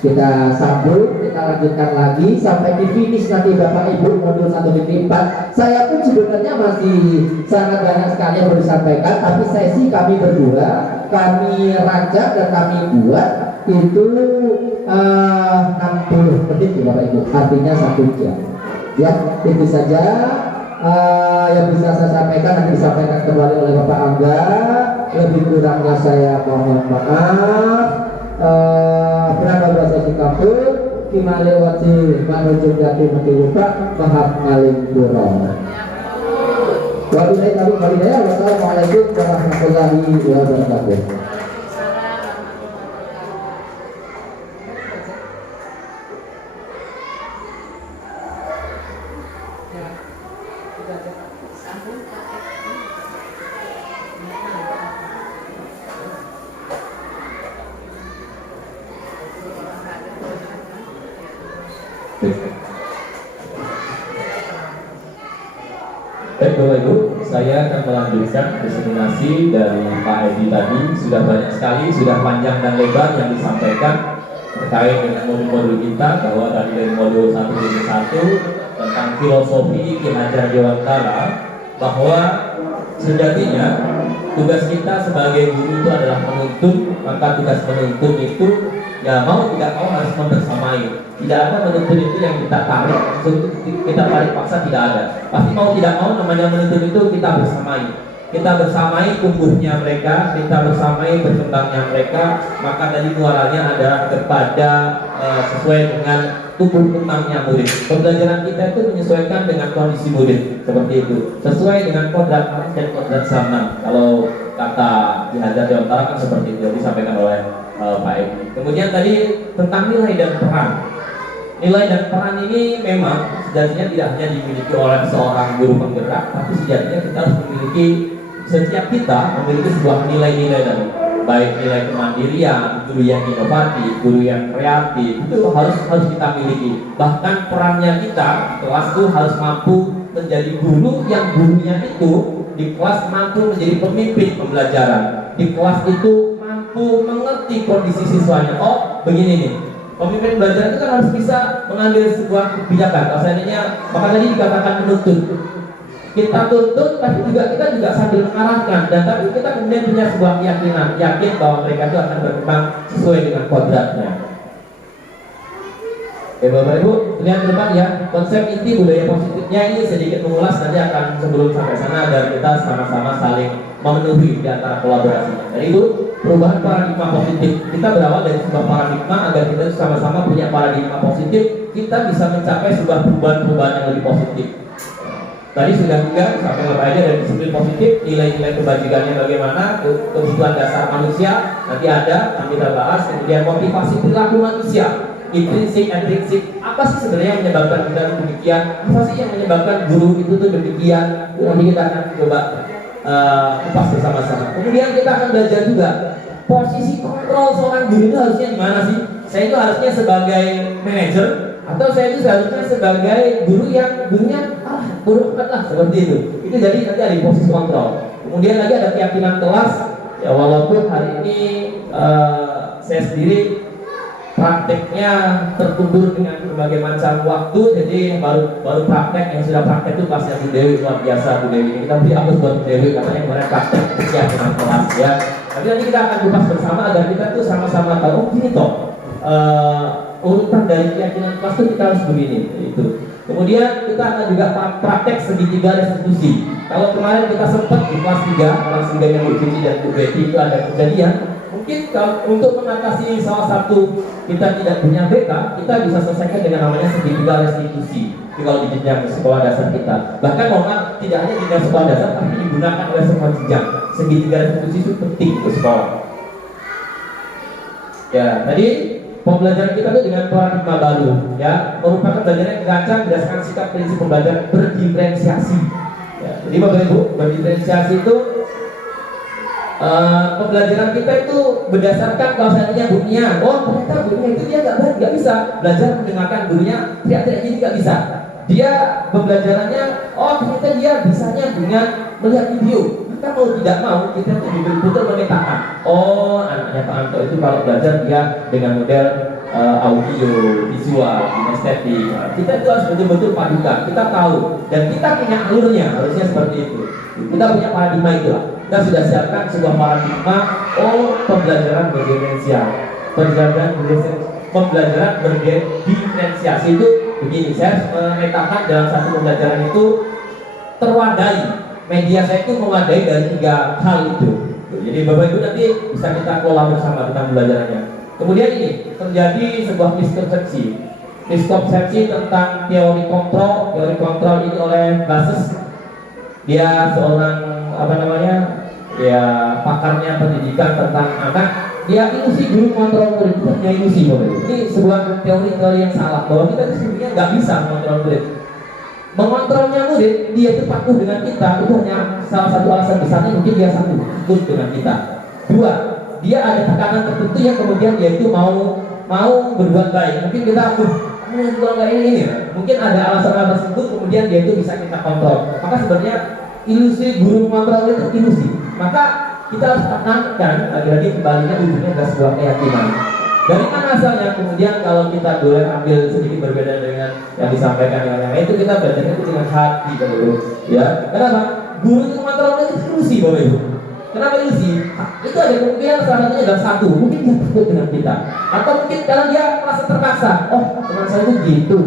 Kita sambung, kita lanjutkan lagi sampai di finish nanti Bapak Ibu modul 1.4. Saya pun sebenarnya masih sangat banyak sekali yang perlu disampaikan, tapi sesi kami berdua, kami rancang dan kami buat itu 60 menit ya Bapak Ibu, artinya 1 jam. Ya, itu saja yang bisa saya sampaikan, nanti disampaikan kembali oleh Bapak Angga. Lebih kurangnya saya mohon maaf. Berapa bahasa Singapura Kimale wati manuju jati mati lupa mahap ngalim kurang. Wassalamualaikum warahmatullahi wabarakatuh. Baik Bapak Ibu, saya akan melanjutkan diseminasi dari Pak Edi tadi. Sudah banyak sekali, sudah panjang dan lebar yang disampaikan terkait dengan modul-modul kita, bahwa tadi dari modul 1.1 tentang filosofi Ki Hajar Dewantara, bahwa sejatinya tugas kita sebagai guru itu adalah menuntun. Maka tugas menuntun itu ya mau tidak mau harus membersamai. Tidak ada menuntun itu yang kita tarik, kita tarik paksa, tidak ada. Pasti mau tidak mau namanya menuntun itu kita bersamai. Kita bersamai tumbuhnya mereka, kita bersamai berkembangnya mereka. Maka tadi muaranya adalah kepada sesuai dengan tumbuh kembangnya murid. Pembelajaran kita itu menyesuaikan dengan kondisi murid, seperti itu. Sesuai dengan kodrat Allah dan kodrat zaman. Kalau kata Ki Hajar Dewantara kan seperti itu, disampaikan oleh Pak Edi. Kemudian tadi tentang nilai dan peran. Nilai dan peran ini memang sejatinya tidak hanya dimiliki oleh seorang guru penggerak, tapi sejatinya kita harus memiliki, setiap kita memiliki sebuah nilai-nilai tadi, baik nilai kemandirian, guru yang inovatif, guru yang kreatif, itu harus kita miliki. Bahkan perannya kita di kelas itu harus mampu menjadi guru yang gurunya itu di kelas mampu menjadi pemimpin pembelajaran, di kelas itu mampu mampu mengerti kondisi siswanya. Oh, begini nih. Pemimpin belajar itu kan harus bisa mengambil sebuah kebijakan. Kalau seandainya, maka tadi dikatakan menuntut. Kita tuntut, tapi kita juga sambil mengarahkan. Dan tapi kita kemudian punya sebuah keyakinan, yakin bahwa mereka itu akan berkembang sesuai dengan kodratnya. Oke Bapak Ibu, lihat ke depan ya. Konsep inti budaya positifnya ini sedikit mengulas, nanti akan sebelum sampai sana agar kita sama-sama saling memenuhi di antara kolaborasinya. Dari itu, perubahan paradigma positif. Kita berawal dari sebuah paradigma agar kita sama-sama punya paradigma positif, kita bisa mencapai sebuah perubahan-perubahan yang lebih positif. Tadi sudah juga sampai Bapak aja dari disiplin positif, nilai-nilai kebajikannya bagaimana, kebutuhan dasar manusia, nanti ada, nanti kita bahas, kemudian motivasi perilaku manusia. Intrinsik, ekstrinsik, apa sih sebenarnya yang menyebabkan kita demikian? Apa sih yang menyebabkan guru itu tuh demikian? Nanti kita akan coba kupas bersama-sama. Kemudian kita akan belajar juga posisi kontrol seorang guru itu harusnya di mana sih? Saya itu harusnya sebagai manajer atau saya itu seharusnya sebagai guru yang gurunya bodoh amat lah, seperti itu. Itu jadi nanti ada di posisi kontrol. Kemudian lagi ada keyakinan kelas. Ya walaupun hari ini saya sendiri prakteknya terkubur dengan berbagai macam waktu, jadi baru praktek, yang sudah praktek itu kelasnya Bu Dewi, luar biasa Bu Dewi. Kita beri aplaus buat Bu Dewi, katanya kemarin praktek keyakinan kelas ya. Tapi nanti kita akan kupas bersama agar kita tuh sama-sama tahu, oh gini toh urutan dari keyakinan kelas itu kita harus begini itu. Kemudian kita akan juga praktek segitiga restitusi. Kalau kemarin kita sempat di kelas 3, kelas 3 yang Bu Cici dan Bu Betty itu ada kejadian. Mungkin kalau untuk mengatasi salah satu kita tidak punya BK, kita bisa selesaikan dengan namanya segitiga restitusi. Jadi kalau di jenjang sekolah dasar kita, bahkan mohon tidak hanya jenjang sekolah dasar, tapi digunakan oleh semua jenjang. Segitiga restitusi itu penting untuk sekolah. Ya, tadi pembelajaran kita itu dengan paradigma baru, ya, merupakan pembelajaran yang dirancang berdasarkan sikap prinsip pembelajaran berdiferensiasi. Ya, jadi Bapak Ibu, berdiferensiasi itu pembelajaran kita itu berdasarkan kalau seandainya gurunya, oh ternyata gurunya itu dia nggak bisa belajar mendengarkan gurunya teriak-teriak ini nggak bisa. Dia pembelajarannya, oh ternyata dia bisanya dengan melihat video. Maka mau tidak mau kita tuh betul-betul memetakan. Oh anaknya Pak Anto itu kalau belajar dia dengan model audio, visual, kinestetik. Kita itu harus betul-betul padukan. Kita tahu dan kita punya alurnya, harusnya seperti itu. Kita punya paradigma itu lah. Kita sudah siapkan sebuah paradigma. Oh pembelajaran berdiferensial, pembelajaran berdiferensiasi itu begini. Saya memetakan dalam satu pembelajaran itu terwadai. Media saya itu mewadai dari 3 hal itu. Jadi Bapak Ibu nanti bisa kita kelola bersama tentang pembelajarannya. Kemudian ini terjadi sebuah miskonsepsi tentang teori kontrol. Teori kontrol ini oleh Bases. Dia seorang ya pakarnya pendidikan tentang anak. Dia ilusi guru kontrol murid, itu hanya ilusi Bapak Ibu. Ini sebuah teori-teori yang salah bahwa kita sebenarnya nggak bisa mengontrol murid. Mengontrolnya murid, dia itu patuh dengan kita, itu hanya salah satu alasan besarnya, mungkin dia takut dengan kita. 2, dia ada tekanan tertentu yang kemudian dia itu mau berbuat baik. Mungkin kita berbuat baik ini ya. Mungkin ada alasan-alasan tersebut, kemudian dia itu bisa kita kontrol. Maka sebenarnya ilusi guru mengontrol itu ilusi. Maka kita harus tekankan lagi-lagi kembalinya ujungnya adalah sebuah keyakinan. Dari mana asalnya? Kemudian kalau kita boleh ambil sedikit berbeda dengan yang disampaikan yang lain, itu kita belajarnya itu dengan hati dulu, ya. Kenapa? Guru itu mengontrol itu ilusi Bapak Ibu. Kenapa ilusi? Itu ada kemungkinan salah satunya adalah 1, mungkin dia takut dengan kita, atau mungkin karena dia merasa terpaksa. Oh teman saya itu gitu,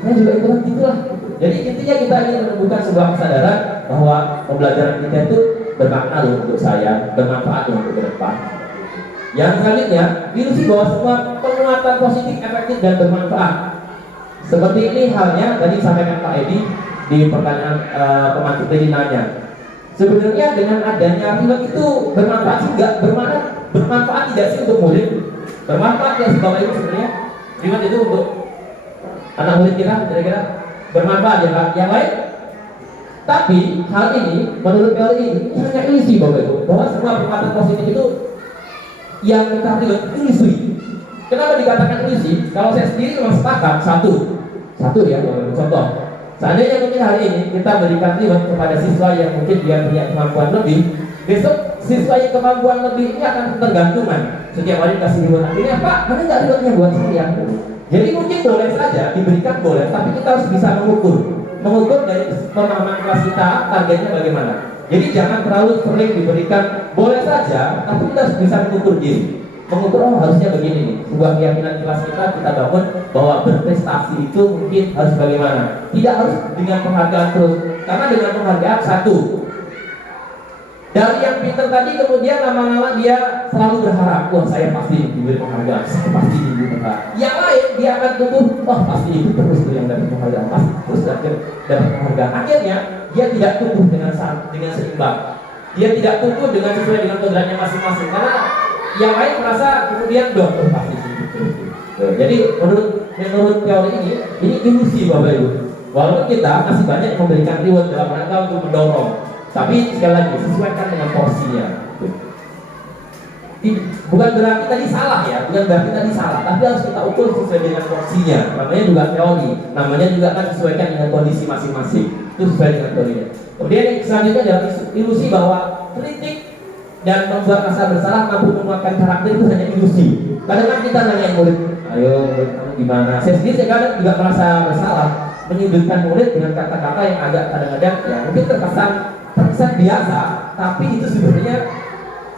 saya juga itulah gitulah. Jadi intinya kita ingin menemukan sebuah kesadaran bahwa pembelajaran kita itu bermakna loh untuk saya, bermanfaat untuk ke depan. Yang selanjutnya, ilusi bahwa semua penguatan positif, efektif dan bermanfaat. Seperti ini halnya tadi disampaikan Pak Edi di pertanyaan pemantik tadi nanya. Sebenarnya dengan adanya film itu bermanfaat sih nggak? Bermanfaat tidak sih untuk murid? Bermanfaat ya sih Bapak Ibu sebenarnya? Film itu untuk anak murid kita kira-kira bermanfaat ya Pak? Yang lain? Tapi hal ini menurut teori ini hanya ilusi Bapak Ibu, bahwa semua penguatan positif itu yang kita lihat ilusi. Kenapa dikatakan ilusi? Kalau saya sendiri memang sepakat satu ya, contoh Seandainya mungkin hari ini kita berikan reward kepada siswa yang mungkin dia punya kemampuan lebih, besok siswa yang kemampuan lebih ini akan tergantungan. Setiap hari kasih reward, akhirnya Pak, mana nggak rewardnya buat saya? Jadi mungkin boleh saja diberikan boleh, tapi kita harus bisa mengukur dari pemahaman kelas kita targetnya bagaimana. Jadi jangan terlalu sering diberikan boleh saja, tapi kita harus bisa mengukur diri. Mengukur harusnya begini nih, sebuah keyakinan kelas kita bangun bahwa berprestasi itu mungkin harus bagaimana. Tidak harus dengan penghargaan terus, karena dengan penghargaan satu, dari yang pintar tadi kemudian lama-lama dia selalu berharap, wah saya pasti diberi penghargaan, saya pasti diberi penghargaan. Yang lain dia akan tumbuh, wah pasti itu terus tuh yang dapat penghargaan, pasti terus dapat penghargaan. Akhirnya dia tidak tumbuh dengan seimbang, dia tidak tumbuh dengan sesuai dengan kodratnya masing-masing, karena yang lain merasa kemudian dokter pasti gitu. Jadi menurut teori ini ilusi Bapak Ibu. Walaupun kita masih banyak memberikan reward dalam rangka untuk mendorong, tapi sekali lagi sesuaikan dengan porsinya. Bukan berarti tadi salah ya, tapi harus kita ukur sesuai dengan porsinya. Namanya juga teori, namanya juga akan disesuaikan dengan kondisi masing-masing. Itu sesuai dengan teorinya. Kemudian yang selanjutnya adalah ilusi bahwa kritik dan membuat rasa bersalah mampu menguatkan karakter itu hanya ilusi. Kadang-kadang kita nanya murid, ayo murid kamu gimana? Saya sendiri kadang juga merasa bersalah menyudutkan murid dengan kata-kata yang agak kadang-kadang ya mungkin terkesan biasa, tapi itu sebenarnya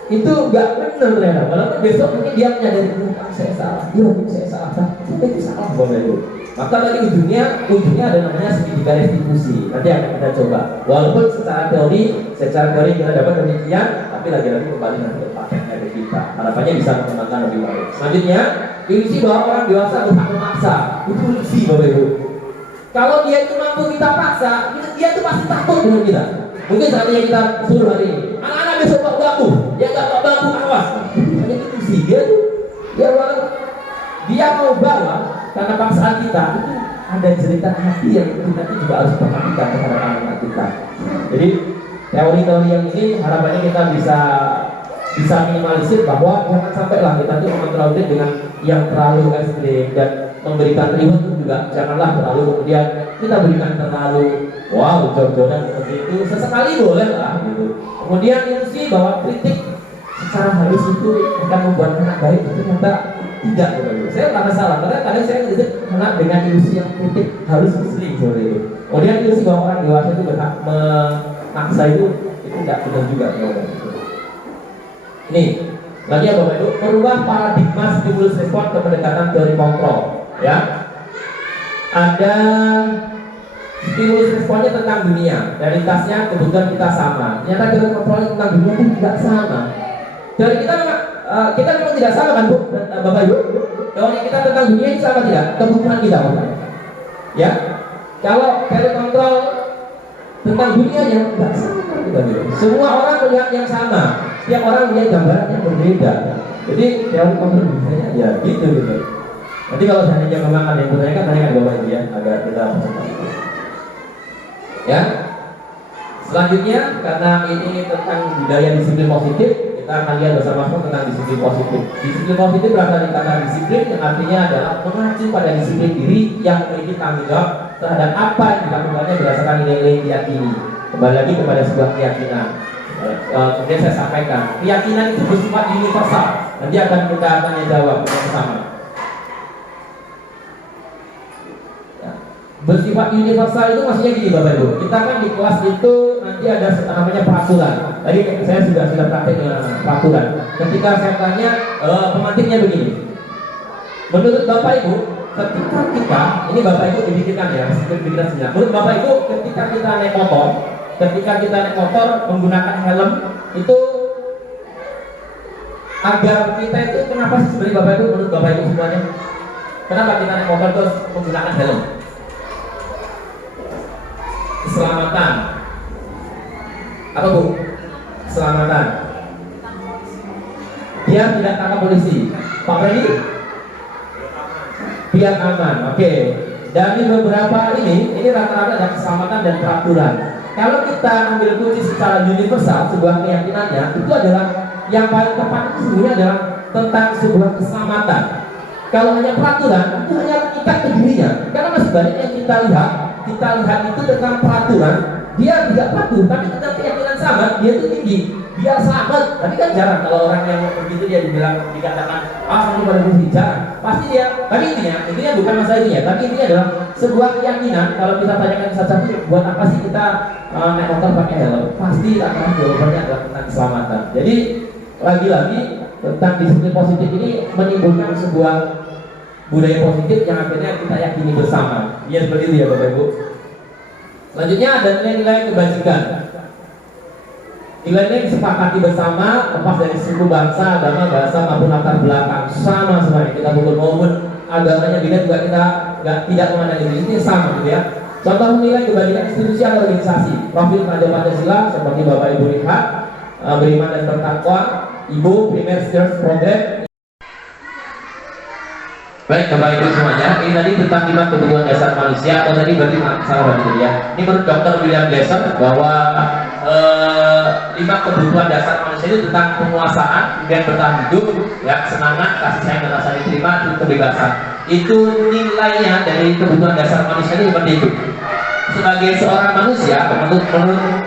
itu nggak benar ternyata. Walaupun besok mungkin dia menyadari, saya salah, saya salah, tapi itu salah Bapak Ibu. Maka tadi ujungnya ada namanya segitiga restitusi. Nanti akan kita coba. Walaupun secara teori kita dapat demikian, tapi lagi-lagi kembali nanti ke prakteknya ke kita. Harapannya bisa mengembangkan lebih baik. Selanjutnya, ilusi bahwa orang dewasa berhak memaksa. Itu ilusi Bapak Ibu. Kalau dia itu mampu kita paksa, dia itu pasti takut dengan kita. Mungkin seandainya kita suruh hari ini, anak-anak besok bawa bambu, ya nggak bawa bambu awas. Hanya ilusi dia mau bawa. Karena paksaan kita itu ada jeritan hati yang kita juga harus perhatikan terhadap anak-anak kita. Jadi teori-teori yang ini harapannya kita bisa minimalisir bahwa jangan sampailah kita tuh mengontrol dengan yang terlalu ekstrim, dan memberikan reward itu juga janganlah terlalu kemudian kita berikan terlalu wow jor-joran seperti itu. Sesekali boleh lah gitu. Kemudian ilusi bahwa kritik secara halus itu akan membuat anak baik, itu ternyata tidak. Saya merasa salah karena kadang saya ngelihat anak dengan ilusi yang kritik harus sering seperti itu. Kemudian ilusi bahwa orang dewasa itu berhak memaksa itu tidak benar juga. Ini lagi ya Bapak Ibu, merubah paradigma stimulus respon ke pendekatan teori kontrol. Ya, ada stimulus responnya tentang dunia, realitasnya kebetulan kita sama. Ternyata teori kontrolnya tentang dunia itu tidak sama. Teori kita memang tidak sama kan Bu, Bapak Ibu? Teori kita tentang dunia ini sama tidak? Kebutuhan kita Bapak. Ya, kalau teori kontrol tentang dunia yang tidak sama Bapak Ibu. Semua orang melihat yang sama, setiap orang melihat gambaran yang berbeda. Jadi teori kontrol dunianya ya gitu. Nanti kalau seandainya memang ada yang bertanyakan, tanyakan Bapak Ibu ya, agar kita presentasi. Ya. Selanjutnya, karena ini tentang budaya disiplin positif, kita akan lihat bersama-sama tentang disiplin positif. Disiplin positif berasal dari kata disiplin yang artinya adalah mengacu pada disiplin diri yang memiliki tanggung jawab terhadap apa yang dilakukannya berdasarkan nilai-nilai yang diyakini. Kembali lagi kepada sebuah keyakinan. Kemudian saya sampaikan, keyakinan itu bersifat universal. Nanti akan kita tanya jawab bersama. Bersifat universal itu maksudnya gini Bapak Ibu. Kita kan di kelas itu nanti ada namanya peraturan. Tadi saya sudah praktek dengan peraturan. Ketika saya tanya pemantiknya begini. Menurut Bapak Ibu, ketika ini Bapak Ibu dipikirkan ya, pikiran sejenak. Menurut Bapak Ibu, ketika kita naik motor menggunakan helm itu agar kita itu kenapa sih sebenarnya Bapak Ibu, menurut Bapak Ibu semuanya? Kenapa kita naik motor terus menggunakan helm? Keselamatan. Apa Bu? Keselamatan. Dia tidak tangkap polisi. Pak Freddy? Biar aman. Oke. Dan di beberapa ini rata-rata ada keselamatan dan peraturan. Kalau kita ambil kunci secara universal, sebuah keyakinannya itu adalah yang paling tepat itu sebenarnya adalah tentang sebuah keselamatan. Kalau hanya peraturan itu hanya mengikat ke dirinya. Karena masih banyak yang kita lihat kita lihat itu tentang peraturan, dia tidak patuh, tapi tentang keyakinan sahabat dia itu tinggi. Biar selamat, tapi kan jarang kalau orang yang begitu dia dibilang, dikatakan ini pada fungsi, jarang. Pasti dia, tapi intinya bukan masalah ini ya, tapi intinya adalah sebuah keyakinan. Kalau kita tanyakan satu-satu, buat apa sih kita naik motor pakai helm? Pasti akan jawabannya adalah tentang keselamatan. Jadi lagi-lagi tentang disiplin positif ini menimbulkan sebuah budaya positif yang akhirnya kita yakini bersama. Iya seperti itu ya Bapak Ibu. Selanjutnya ada nilai-nilai kebajikan. Nilai-nilai disepakati bersama, lepas dari suku, bangsa, agama, bahasa maupun latar belakang, sama semuanya. Kita bukan maupun agamanya beda juga kita tidak memandang ini sama gitu ya. Contoh nilai kebajikan institusi atau organisasi, profil Raja Pancasila seperti Bapak Ibu lihat, beriman dan bertakwa, Ibu Primer Skills Program. Baik Bapak Ibu semuanya, ini tadi tentang 5 kebutuhan dasar manusia, atau tadi berarti salah berarti ya. Ini menurut Dr. William Glasser bahwa 5 kebutuhan dasar manusia itu tentang penguasaan, kemudian bertahan hidup, ya, kesenangan, kasih sayang dan rasa diterima, kebebasan. Itu nilainya dari kebutuhan dasar manusia itu seperti itu. Sebagai seorang manusia, menurut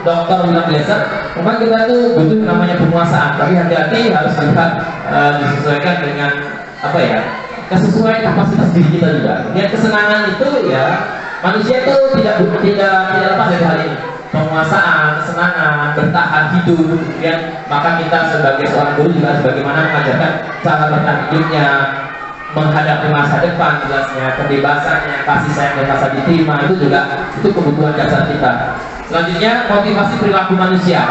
Dr. William Glasser, memang kita tuh butuh namanya penguasaan, tapi hati-hati harus juga disesuaikan dengan apa ya, kesesuaian kapasitas diri kita juga. Yang kesenangan itu ya manusia itu tidak lepas dari hal ini. Penguasaan, kesenangan, bertahan hidup, kemudian maka kita sebagai seorang guru juga bagaimana mengajarkan cara bertahan hidupnya, menghadapi masa depan, jelasnya kebebasannya, kasih sayang dan rasa diterima, itu juga itu kebutuhan dasar kita. Selanjutnya motivasi perilaku manusia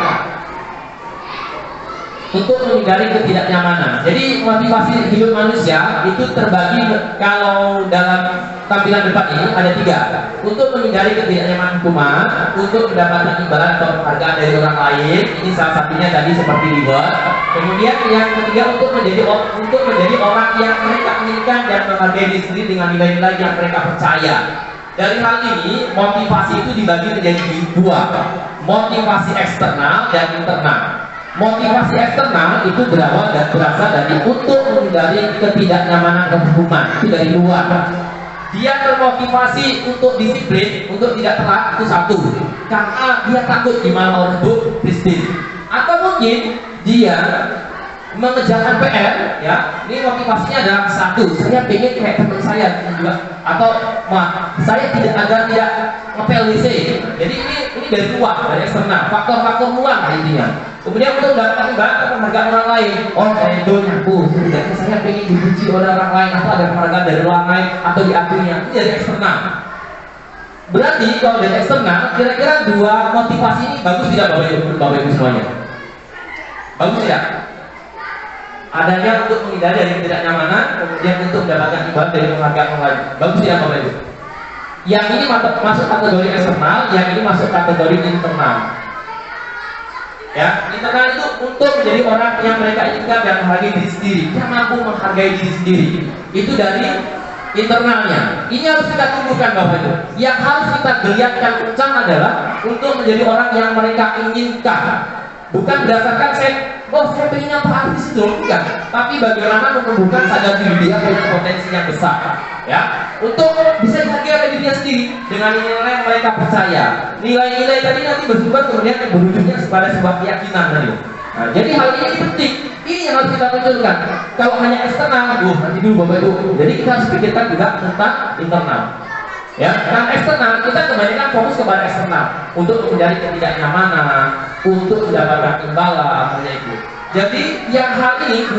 untuk menghindari ketidaknyamanan. Jadi motivasi hidup manusia itu terbagi, kalau dalam tampilan depan ini ada 3. Untuk menghindari ketidaknyamanan hukuman, untuk mendapatkan imbalan atau penghargaan dari orang lain, ini salah satunya tadi seperti reward. Kemudian yang ketiga untuk menjadi orang yang mereka inginkan dan menghargai diri sendiri dengan nilai-nilai yang mereka percaya. Dari hal ini motivasi itu dibagi menjadi 2, motivasi eksternal dan internal. Motivasi eksternal itu berasal dari untuk menghindari ketidaknyamanan hukuman, itu dari luar. Dia termotivasi untuk disiplin, untuk tidak telat, itu 1, karena dia takut di malam tersebut disiplin. Atau mungkin dia mengerjakan PR, ya, ini motivasinya adalah 1, saya pengen kayak teman saya juga, atau saya tidak ngepel WC. Jadi ini dari luar, dari eksternal, faktor-faktor luar intinya. Kemudian untuk mendapatkan imbalan penghargaan orang lain, saya itu nyapu, setidaknya saya pengen dipuji oleh orang lain, atau ada penghargaan dari orang lain, atau diakuinya, itu dari eksternal. Berarti kalau dari eksternal, kira-kira 2 motivasi ini bagus tidak Bapak Ibu semuanya? Bagus tidak? Adanya untuk menghindari dari ketidaknyamanan, kemudian untuk mendapatkan imbalan dari penghargaan orang lain. Bagus tidak Bapak Ibu? Yang ini masuk kategori eksternal, yang ini masuk kategori internal. Ya, internal itu untuk menjadi orang yang mereka inginkan dan menghargai diri sendiri, yang mampu menghargai diri sendiri. Itu dari internalnya. Ini harus kita tumbuhkan Bapak Ibu. Yang harus kita geliatkan kencang adalah untuk menjadi orang yang mereka inginkan. Bukan berdasarkan saya pengennya Pak Artis itu, enggak. Tapi bagaimana menumbuhkan sadar diri dia punya potensi yang besar, ya, untuk bisa dihargai oleh dirinya sendiri dengan nilai yang mereka percaya. Nilai-nilai tadi nanti bersumber kemudian berujungnya pada sebuah keyakinan tadi. Nah, jadi hal ini penting. Ini yang harus kita munculkan. Kalau hanya eksternal, nanti dulu Bapak Ibu. Jadi kita harus pikirkan juga tentang internal. Ya, karena eksternal kita kebanyakan fokus kepada eksternal untuk menghindari ketidaknyamanan, untuk mendapatkan imbalan, itu. Jadi yang hal ini, 2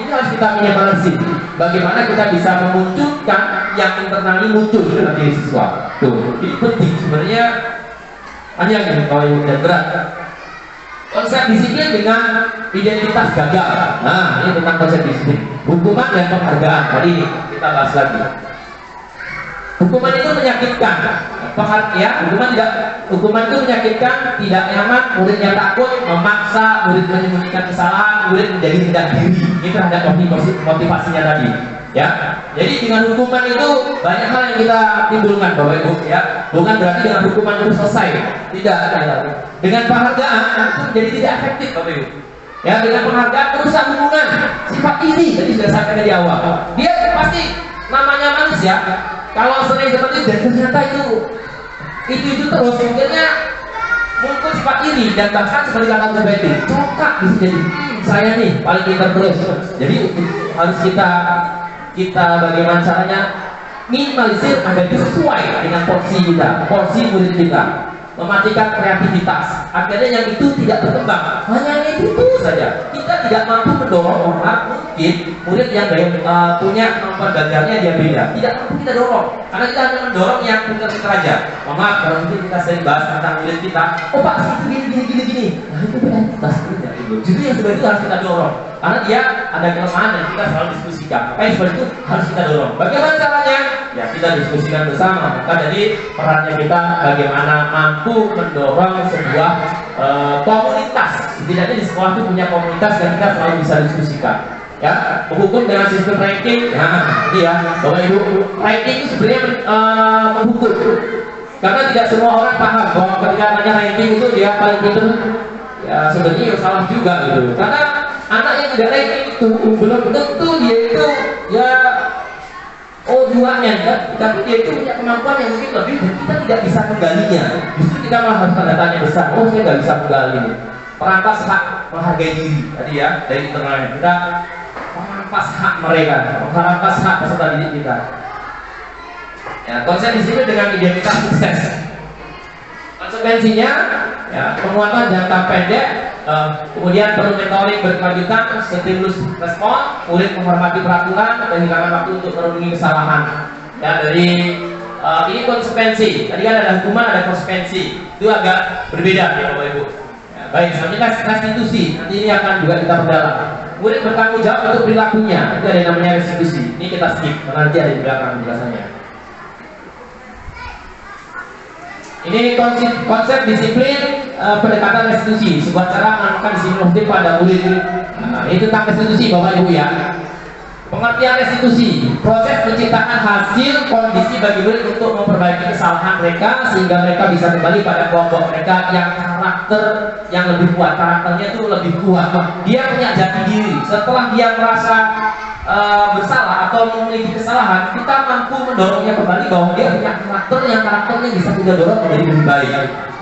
ini harus kita minimalisir. Bagaimana kita bisa memunculkan yang internal ini muncul dalam diri siswa. Tuh, ini penting sebenarnya. Hanya gini, kalau yang berat. Konsep disiplin dengan identitas gagal. Nah, ini tentang konsep disiplin. Hukuman dan penghargaan. Tadi ini kita bahas lagi. Hukuman itu menyakitkan, hukuman itu menyakitkan, tidak nyaman, muridnya takut, memaksa, murid menyembunyikan kesalahan, murid menjadi rendah diri. Ini terhadap motivasinya tadi, ya. Jadi dengan hukuman itu banyak hal yang kita timbulkan Bapak Ibu, ya. Bukan berarti dengan hukuman itu selesai, tidak. Dengan penghargaan itu menjadi tidak efektif Bapak Ibu. Ya, dengan penghargaan merusak hubungan. Sifat ini tadi sudah saya katakan di awal. Dia pasti namanya manusia. Kalau sering seperti itu dan ternyata itu itu terus mungkinnya muncul sifat iri dan bahkan seperti kata Gobeti, cokak bisa jadi saya nih paling pintar terus. Jadi harus kita bagaimana caranya minimalisir agar sesuai dengan porsi kita, porsi murid kita, mematikan kreativitas. Akhirnya yang itu tidak berkembang, hanya itu saja. Kita tidak mampu mendorong orang, mungkin murid yang punya kemampuan belajarnya dia beda, tidak mampu kita dorong, karena kita hanya mendorong yang pintar-pintar aja. Maaf kalau mungkin kita sering bahas tentang murid kita, oh Pak gini, nah itu kreativitas kita itu. Jadi yang seperti itu harus kita dorong, karena dia ada kelemahan dan kita selalu diskusikan. Apa yang seperti itu harus kita dorong. Bagaimana caranya? Ya kita diskusikan bersama. Maka jadi perannya kita bagaimana mampu mendorong sebuah komunitas. Setidaknya di sekolah itu punya komunitas yang kita selalu bisa diskusikan. Ya, menghukum dengan sistem ranking. Nah, ini ya, Bapak Ibu, ranking itu sebenarnya menghukum. Karena tidak semua orang paham bahwa ketika namanya ranking itu dia paling pintar. Ya, sebenarnya salah juga gitu. Karena anak yang tidak ranking itu belum tentu dia itu ya O2N kan, tapi dia itu punya kemampuan yang mungkin lebih dan kita tidak bisa menggalinya. Justru kita malah harus tanda tanya besar. Oh, saya nggak bisa menggali. Perantas hak menghargai diri tadi ya dari internalnya kita merampas hak mereka, merampas hak peserta didik kita. Ya, konsep di sini dengan identitas sukses. Konsekuensinya ya penguatan jangka pendek, kemudian perlu mentoring berkelanjutan, stimulus respon, murid menghormati peraturan dan hilangkan waktu untuk merenungi kesalahan. Ya dari ini konsekuensi. Tadi kan ada hukuman, ada konsekuensi. Itu agak berbeda ya Bapak Ibu. Ya, baik, selanjutnya restitusi. Nanti ini akan juga kita perdalam. Murid bertanggung jawab untuk perilakunya. Itu ada yang namanya restitusi. Ini kita skip, karena nanti ada di belakang penjelasannya. Ini konsep disiplin pendekatan restitusi, sebuah cara menemukan disiplin positif pada murid. Nah, ini tentang restitusi Bapak Ibu ya. Pengertian restitusi, proses penciptaan hasil kondisi bagi murid untuk memperbaiki kesalahan mereka sehingga mereka bisa kembali pada kelompok mereka yang karakter yang lebih kuat, karakternya itu lebih kuat. Dia punya jati diri. Setelah dia merasa bersalah atau memiliki kesalahan, kita mampu mendorongnya kembali bahwa dia punya karakternya bisa kita dorong menjadi lebih baik,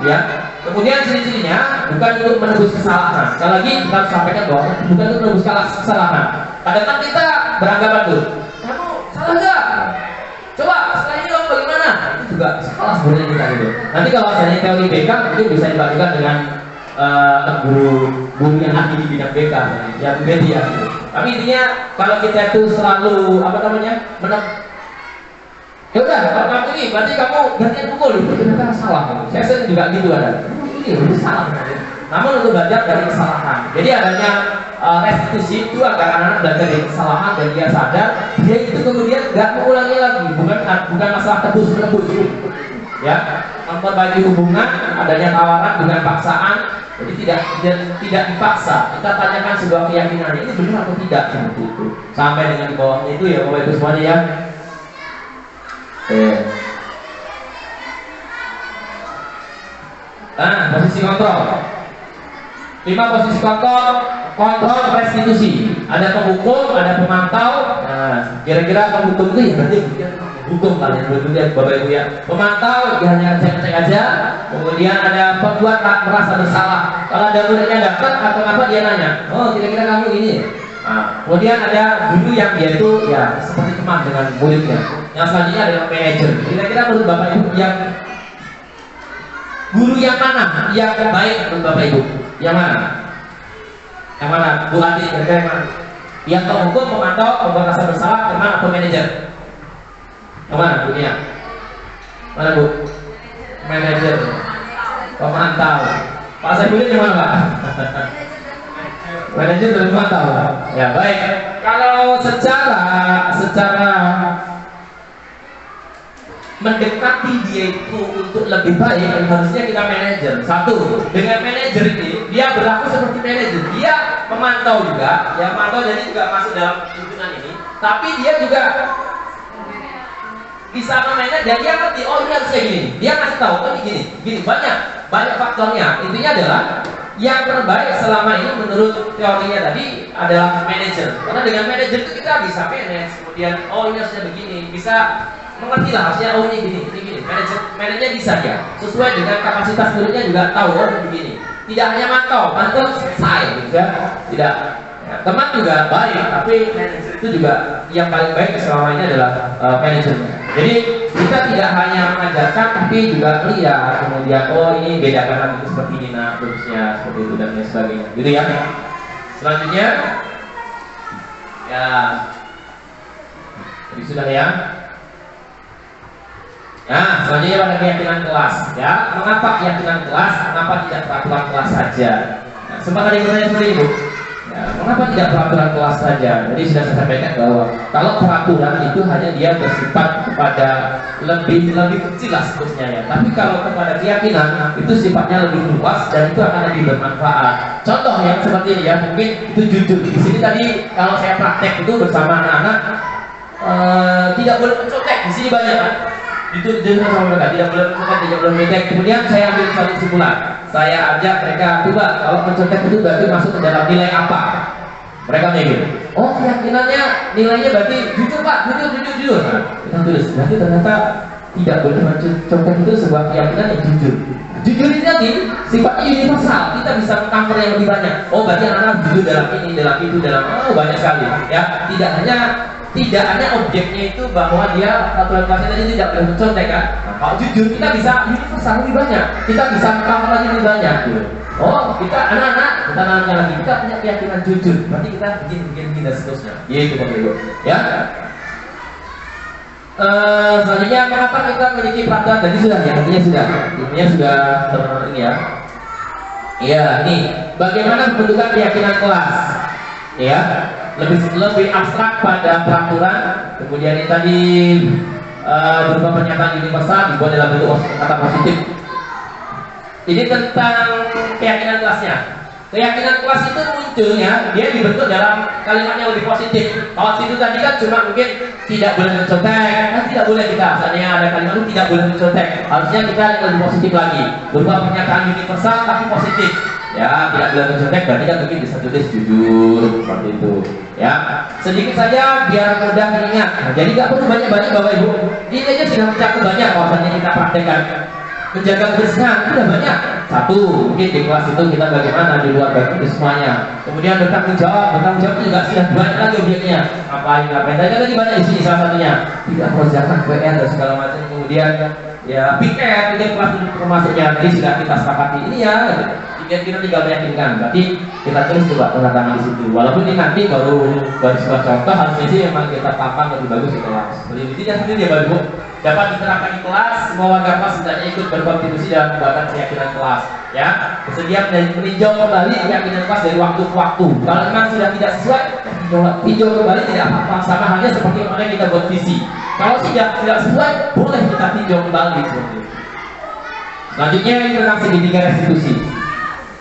ya. Kemudian ciri-cirinya bukan untuk menebus kesalahan. Sekali lagi kita harus sampaikan bahwa bukan untuk menebus kesalahan. Kadang-kadang kita beranggapan tuh, kamu salah nggak? Coba setelah ini kamu bagaimana? Itu juga salah sebenarnya kita itu. Nanti kalau misalnya teori BK mungkin bisa dibagikan dengan guru yang ahli di bidang BK, ya beda ya. Tapi intinya kalau kita itu selalu apa namanya ya udah kamu ini berarti kamu gantian pukul itu ternyata salah. Saya sering juga gitu ada. Ini udah salah. Namun untuk belajar dari kesalahan. Jadi adanya restitusi itu agar anak-anak belajar dari kesalahan dan dia sadar dia itu kemudian nggak mengulangi lagi. Bukan masalah tebus-menebus. Ya, memperbaiki hubungan, adanya tawaran dengan paksaan. Jadi tidak dipaksa. Kita tanyakan sebuah keyakinan ini benar atau tidak seperti itu. Sampai dengan di bawahnya itu ya Bapak Ibu semuanya ya. Nah, posisi kontrol. 5 posisi kontrol restitusi. Ada penghukum, ada pemantau. Nah, kira-kira penghukum itu ya berarti hukum kalian berarti Bapak Ibu ya. Pemantau dia hanya cek-cek aja. Kemudian ada pembuat merasa bersalah. Kalau ada muridnya dapat atau apa dia nanya, oh kira-kira kamu ini. Nah, kemudian ada guru yang dia itu ya seperti teman dengan muridnya. Yang selanjutnya adalah manajer. Kira-kira menurut Bapak Ibu yang guru yang mana yang baik menurut Bapak Ibu? Yang mana? Yang mana? Bu Ati, kira-kira yang mana? Yang penghukum, pemantau, pembuat rasa bersalah, teman atau manajer? Yang mana Bu Nia? Mana Bu? Manajer, pemantau. Pak Saifullah yang mana Pak? Manajer dan pemantau. Ya baik. Kalau secara mendekati dia itu untuk lebih baik, harusnya kita manajer. Satu, dengan manajer ini dia berlaku seperti manajer. Dia memantau juga, ya memantau jadi juga masuk dalam himpunan ini. Tapi dia juga bisa memanage dan dia ngerti, oh ini harusnya gini. Dia ngasih tahu, oh ini gini banyak faktornya. Intinya adalah yang terbaik selama ini menurut teorinya tadi adalah manajer. Karena dengan manajer itu kita bisa manage, kemudian oh ini harusnya begini, bisa mengerti lah harusnya, oh ini gini. Manajernya bisa ya, sesuai dengan kapasitas muridnya juga tahu, oh begini. Tidak hanya mantau selesai gitu ya, tidak. Ya, teman juga baik, tapi manajer itu juga yang paling baik selama ini adalah manajernya. Jadi kita tidak hanya mengajarkan, tapi juga lihat kemudian, oh ini bedakan lagi seperti ini, nah terusnya seperti itu dan lain sebagainya, gitu ya. Selanjutnya, ya, tadi sudah ya. Nah, selanjutnya pada keyakinan kelas. Ya, mengapa keyakinan kelas? Mengapa tidak peraturan kelas saja? Nah, sempat ada yang bertanya seperti itu. Ya, mengapa tidak peraturan kelas saja? Jadi sudah saya sampaikan bahwa kalau peraturan itu hanya dia bersifat kepada lebih kecil lah seterusnya ya. Tapi kalau kepada keyakinan itu sifatnya lebih luas dan itu akan lebih bermanfaat. Contoh yang seperti ini ya, mungkin itu jujur. Di sini tadi kalau saya praktek itu bersama anak-anak tidak boleh mencontek. Di sini banyak kan? Itu sama mereka tidak boleh mencontek, tidak boleh mencontek. Kemudian saya ambil satu kesimpulan. Saya ajak mereka coba kalau mencontek itu berarti masuk ke dalam nilai apa? Mereka mikir, oh keyakinannya nilainya berarti jujur pak, jujur. Nah, kita tulis, berarti ternyata tidak boleh mencontek itu sebuah keyakinan yang jujur. Jujur ini nanti sifatnya universal, kita bisa mengcover yang lebih banyak. Oh berarti anak-anak jujur dalam ini, dalam itu, dalam banyak sekali. Ya, tidak hanya objeknya itu bahwa dia peraturan kelasnya tadi tidak boleh mencontek kan. Nah, kalau jujur kita bisa universal lebih banyak, kita bisa mengcover lagi lebih banyak. Gitu. Oh kita anak-anak, kita nanya lagi, kita punya keyakinan jujur, berarti kita begini dan seterusnya. Itu Bapak Ibu. Ya. Selanjutnya mengapa kita memiliki peraturan? Tadi sudah ya, intinya sudah teman-teman ini ya. Iya, ini bagaimana pembentukan keyakinan kelas? Ya, lebih abstrak pada peraturan. Kemudian ini tadi berupa pernyataan universal dibuat dalam bentuk kata positif. Ini tentang keyakinan kelasnya. Keyakinan kelas itu munculnya dia dibentuk dalam kalimat yang lebih positif. Kalau situ tadi kan cuma mungkin tidak boleh mencontek, kan tidak boleh kita. Misalnya ada kalimat itu tidak boleh mencontek. Harusnya kita yang lebih positif lagi. Berupa pernyataan universal tapi positif. Ya, tidak boleh mencontek berarti kan mungkin bisa tulis jujur seperti itu. Ya, sedikit saja biar mudah diingat. Nah, jadi nggak perlu banyak-banyak Bapak Ibu. Ini aja sudah mencakup banyak bahwasanya kita praktekkan. Menjaga kebersihan sudah banyak. Satu, mungkin di kelas itu kita bagaimana di luar itu semuanya. Kemudian bertanggung jawab itu juga sudah banyak lagi objeknya. Ngapain tadi banyak di sini salah satunya. Tidak mengerjakan PR dan segala macam. Kemudian ya piket kelas termasuknya tadi sudah kita sepakati ini ya. Kita tinggal meyakinkan. Berarti kita tulis coba tanda tangan di situ. Walaupun ini nanti baru sebuah contoh, harusnya sih memang kita papan lebih bagus di kelas. Seperti ini tidak sendiri ya Bapak Ibu. Dapat diterapkan di kelas, semua warga kelas hendaknya ikut berkontribusi dalam pembuatan keyakinan kelas. Ya, bersedia meninjau kembali keyakinan kelas dari waktu ke waktu. Kalau memang sudah tidak sesuai, tinjau kembali tidak apa-apa. Sama halnya seperti mana kita buat visi. Kalau sudah tidak sesuai, boleh kita tinjau kembali seperti itu. Selanjutnya ini tentang segitiga restitusi.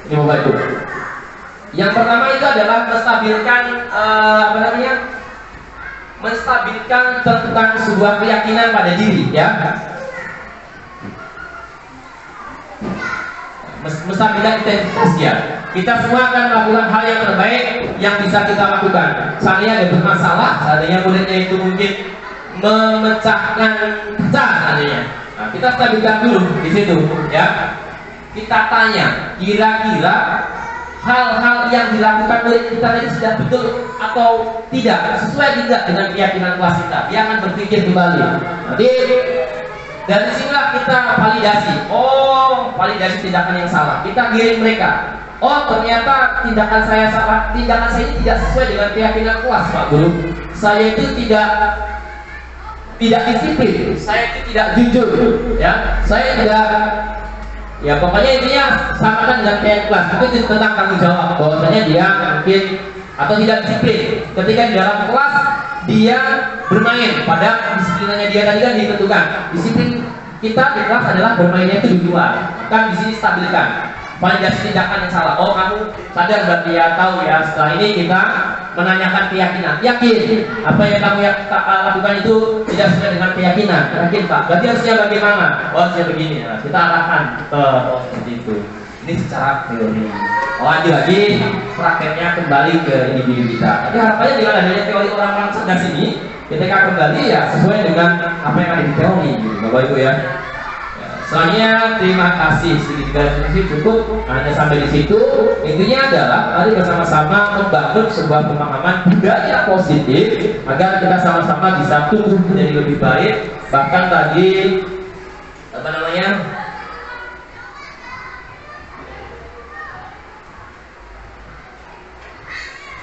Ini Bapak Ibu. Yang pertama itu adalah menstabilkan menstabilkan tentang sebuah keyakinan pada diri, ya. Menstabilkan identitas dia. Kita semua akan melakukan hal yang terbaik yang bisa kita lakukan. Seandainya ada bermasalah, seandainya muridnya itu mungkin memecahkan pecah seandainya. Nah, kita stabilkan dulu di situ, ya. Kita tanya, kira-kira hal-hal yang dilakukan oleh kita tadi sudah betul atau tidak, sesuai tidak dengan keyakinan kelas kita. Dia akan berpikir kembali. Nanti dari sinilah kita validasi. Oh, validasi tindakan yang salah. Kita giring mereka. Oh, ternyata tindakan saya salah. Tindakan saya ini tidak sesuai dengan keyakinan kelas, Pak Guru. Saya itu tidak disiplin. Saya itu tidak jujur. Ya, saya tidak. Ya pokoknya intinya samakan dengan kayak kelas. Itu tentang tanggung jawab. Bahwasanya dia mungkin atau tidak disiplin. Ketika di dalam kelas dia bermain, pada disiplinnya dia tadi kan ditentukan. Disiplin kita di kelas adalah bermainnya itu di luar. Kan di sini stabilkan. Validasi tindakan yang salah. Oh kamu sadar berarti ya, tahu ya. Setelah ini kita menanyakan keyakinan. Yakin apa yang kamu lakukan itu tidak sesuai dengan keyakinan. Yakin Pak. Berarti harusnya bagaimana? Oh harusnya begini. Nah, kita arahkan seperti itu. Ini secara teori. Oh lagi prakteknya kembali ke individu kita. Tapi harapannya dengan adanya teori orang-orang cerdas ini, ketika kembali ya sesuai dengan apa yang ada di teori gitu, Bapak Ibu ya. Selanjutnya terima kasih, sedikit garis cukup hanya sampai di situ. Intinya adalah mari bersama-sama membangun sebuah pemahaman budaya positif agar kita sama-sama bisa tumbuh menjadi lebih baik. Bahkan tadi apa namanya,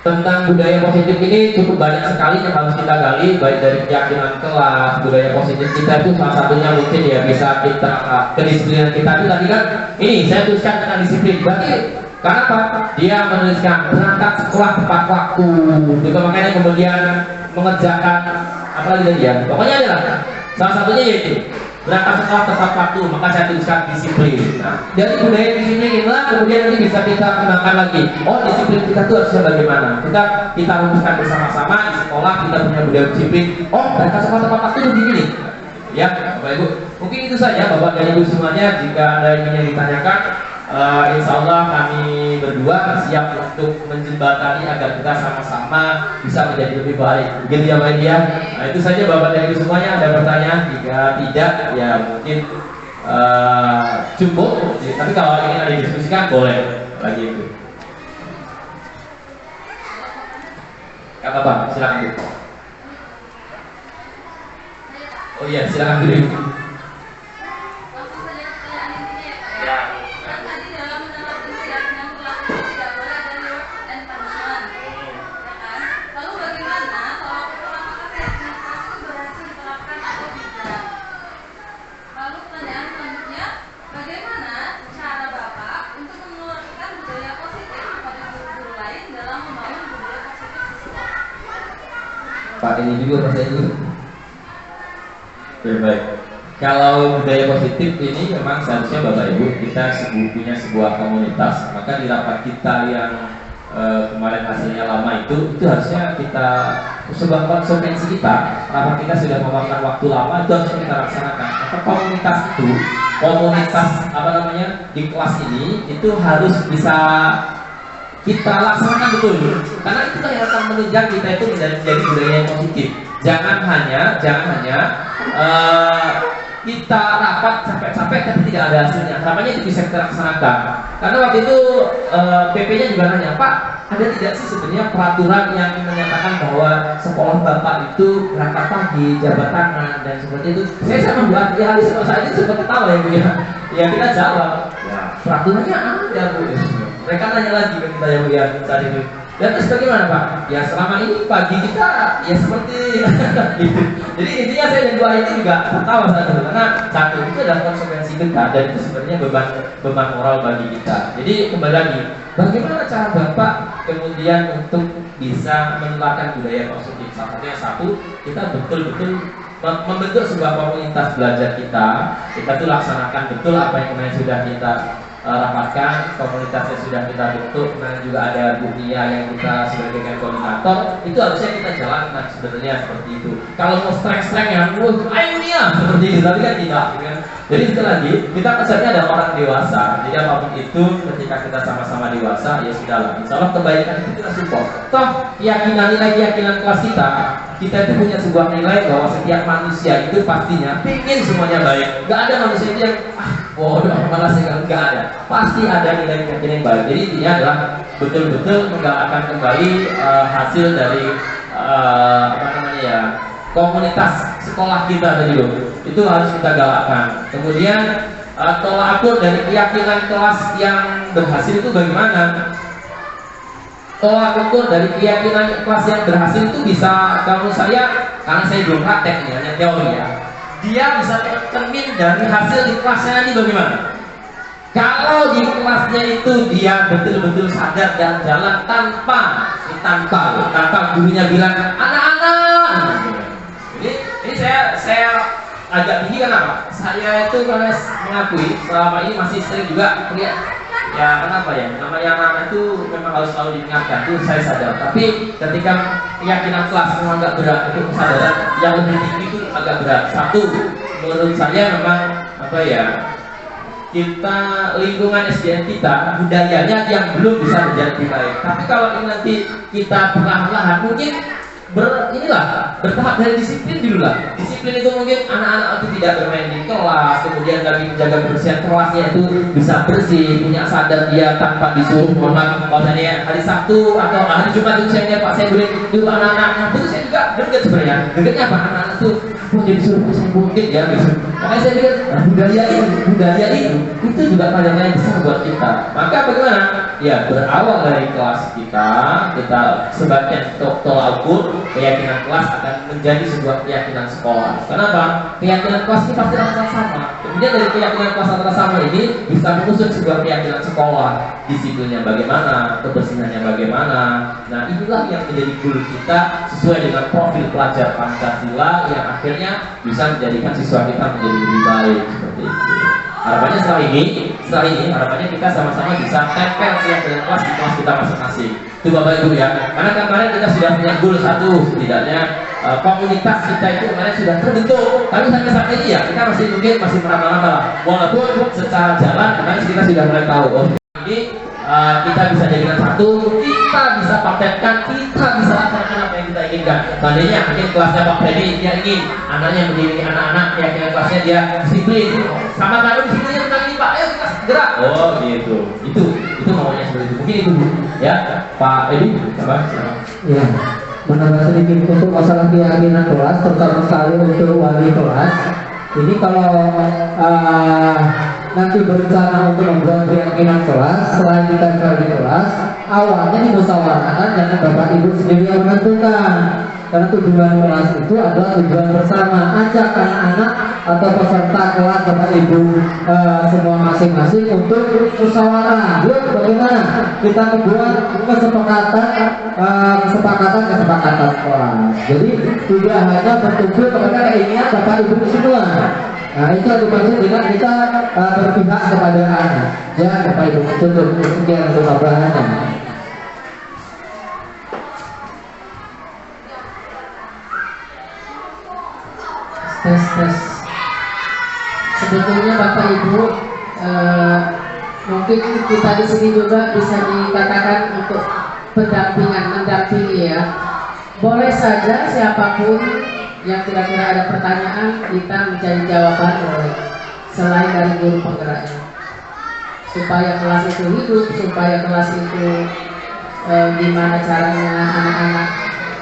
tentang budaya positif ini cukup banyak sekali yang harus kita gali, baik dari keyakinan kelas. Budaya positif kita itu salah satunya mungkin ya bisa kita kedisiplinan kita itu tadi kan ini saya tuliskan tentang disiplin. Berarti kenapa dia menuliskan berangkat sekolah tepat waktu juga, makanya kemudian mengerjakan apa lagi tadi ya, pokoknya adalah salah satunya yaitu berangkat sekolah tepat waktu, maka saya tuliskan disiplin. Nah, dari budaya disiplin inilah kemudian nanti bisa kita kembangkan lagi. Oh, disiplin kita itu harusnya bagaimana? Kita rumuskan bersama-sama di sekolah, kita punya budaya disiplin. Oh, berangkat sekolah tepat waktu itu begini. Ya, Bapak Ibu. Mungkin itu saja Bapak dan Ibu semuanya. Jika ada yang ditanyakan, insya Allah kami berdua siap untuk menjembatani agar kita sama-sama bisa menjadi lebih baik. Begitu ya Bapak ya. Nah, itu saja Bapak dan Ibu semuanya. Ada pertanyaan? Jika tidak, ya mungkin cukup. Tapi kalau ingin ada diskusikan boleh lagi itu. Kata Bang, silakan Bu. Oh iya, silakan dulu. Pak ini juga Pak itu. Ya, baik. Kalau budaya positif ini memang seharusnya Bapak Ibu kita punya sebuah komunitas, maka di rapat kita yang kemarin hasilnya lama itu harusnya kita sebuah konsekuensi kita. Rapat kita sudah memakan waktu lama, itu harusnya kita laksanakan. Maka komunitas apa namanya di kelas ini itu harus bisa kita laksanakan betul, karena itu yang akan menunjang kita itu menjadi budaya yang positif. Jangan hanya kita rapat capek-capek tapi tidak ada hasilnya. Rapatnya itu bisa kita laksanakan. Karena waktu itu PP-nya juga nanya, Pak, ada tidak sih sebenarnya peraturan yang menyatakan bahwa sekolah Bapak itu berangkat pagi, jabat tangan dan seperti itu. Saya membuat ya saya itu seperti tahu ya Bu ya. Ya kita jawab, ya, peraturannya ada Bu. Mereka nanya lagi ke kita yang lihat saat itu. Dan terus bagaimana Pak? Ya selama ini pagi kita ya seperti gitu. Jadi intinya saya dan dua itu juga tertawa saat itu, karena satu itu adalah konsekuensi kita dan itu sebenarnya beban moral bagi kita. Jadi kembali lagi, bagaimana cara Bapak kemudian untuk bisa menularkan budaya positif? Salah satunya satu, kita betul-betul membentuk sebuah komunitas belajar kita tuh laksanakan betul apa yang kemarin sudah kita rapatkan, komunitasnya sudah kita bentuk, kemudian juga ada Bu Nia yang kita sebagai koordinator, itu harusnya kita jalankan sebenarnya seperti itu. Kalau mau streng-streng yang, ayo Nia, seperti itu, tapi kan tidak, kan? Jadi sekali lagi, kita kesannya ada orang dewasa, jadi apapun itu, ketika kita sama-sama dewasa, ya sudahlah, insya Allah kebaikan itu kita support. Toh, keyakinan kelas kita itu punya sebuah nilai bahwa setiap manusia itu pastinya ingin semuanya baik. Gak ada manusia itu yang bodoh malas nggak ada, pasti ada nilai keyakinan yang baik. Jadi intinya adalah betul-betul menggalakkan kembali hasil dari apa namanya ya, komunitas sekolah kita tadi loh, itu harus kita galakkan. Kemudian tolak ukur dari keyakinan kelas yang berhasil itu bagaimana? Tolak ukur dari keyakinan kelas yang berhasil itu bisa, kalau saya, karena saya belum praktek nih, hanya teori ya, dia bisa tercermin dari hasil di kelasnya nanti bagaimana. Kalau di kelasnya itu dia betul-betul sadar dan jalan tanpa gurunya bilang anak-anak. Ini saya agak tinggi kenapa? Saya itu karena mengakui selama ini masih sering juga lihat. Ya kenapa ya, namanya anak-anak itu memang harus selalu diingatkan, itu saya sadar. Tapi ketika keyakinan kelas memang agak berat, itu kesadaran yang lebih tinggi itu agak berat. Satu, menurut saya memang apa ya, kita lingkungan SDN kita budayanya yang belum bisa menjadi baik. Tapi kalau ini nanti kita perlahan-lahan, mungkin bertahap dari disiplin dulu lah. Disiplin itu mungkin anak-anak itu tidak bermain di kelas, kemudian lagi menjaga kebersihan kelasnya itu bisa bersih, punya sadar dia tanpa disuruh. Mohon maaf, kalau saya hari Sabtu atau hari Jumat itu saya Pak, saya boleh dulu anak-anak, itu saya juga dekat sebenarnya. Dekatnya apa, anak-anak itu mau jadi suruh saya mungkin ya gitu. Makanya saya pikir budaya itu juga pelajaran yang besar buat kita. Maka bagaimana? Ya berawal dari kelas kita sebagian tolak ukur keyakinan kelas akan menjadi sebuah keyakinan sekolah. Kenapa? Keyakinan kelas ini pasti akan sama. Kemudian dari keyakinan kelas antara sama ini bisa mengusung sebuah keyakinan sekolah. Disiplinnya bagaimana, kebersihannya bagaimana. Nah inilah yang menjadi guru kita sesuai dengan profil pelajar Pancasila yang akhirnya bisa menjadikan siswa kita menjadi lebih baik seperti itu. Harapannya setelah ini harapannya kita sama-sama bisa tempel keyakinan kelas di kelas kita masing-masing. Itu Bapak Ibu ya. Karena kemarin kita sudah punya goal satu, setidaknya komunitas kita itu kemarin sudah terbentuk. Tapi sampai saat ini ya kita masih meraba-raba lah. Walaupun secara jalan kemarin kita sudah mulai tahu. Oh ini kita bisa jadikan satu, kita bisa praktekkan, kita bisa laksanakan apa yang kita inginkan. Tadinya mungkin kelasnya Pak Freddy dia ingin anaknya mendidik anak-anak, keyakinan kelasnya dia disiplin. Sama kalau disiplinnya tentang ini Pak, ayo kita gerak. Oh gitu, itu maunya seperti itu. Mungkin itu ya Pak Edi, apa? Ya, menambah sedikit untuk masalah keyakinan kelas, terutama sekali untuk wali kelas. Ini kalau nanti berencana untuk membuat keyakinan kelas, selain kita di kelas, awalnya dimusyawarahkan dengan Bapak Ibu sendiri yang menentukan. Karena tujuan kelas itu adalah tujuan bersama. Ajak anak-anak atau peserta kelas Bapak Ibu semua masing-masing untuk musyawarah. Yuk bagaimana kita membuat kesepakatan kelas. Jadi tidak hanya bertumpu kepada keinginan Bapak Ibu semua. Nah itu yang dimaksud dengan kita berpihak kepada anak. Ya Bapak Ibu, cukup sekian untuk tambahannya. Tes. Sebetulnya Bapak Ibu mungkin kita di sini juga bisa dikatakan untuk mendampingi ya. Boleh saja siapapun yang kira-kira ada pertanyaan kita mencari jawaban boleh. Selain dari guru penggeraknya, supaya kelas itu hidup, supaya kelas itu gimana caranya anak-anak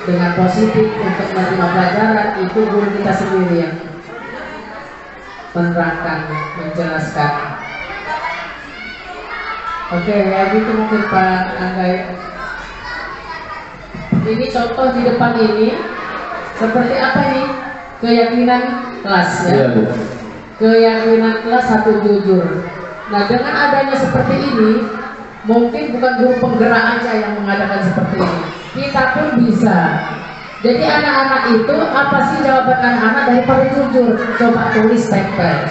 dengan positif untuk menerima pelajaran, itu guru kita sendiri yang menerangkan, menjelaskan. Oke, ya gitu mungkin Pak Angga. Ini contoh di depan ini seperti apa ini? Keyakinan kelas ya. Keyakinan kelas satu jujur. Nah dengan adanya seperti ini, mungkin bukan guru penggerak aja yang mengadakan seperti ini, kita pun bisa. Jadi anak-anak itu apa sih jawaban anak-anak daripada jujur? Coba tulis tempel.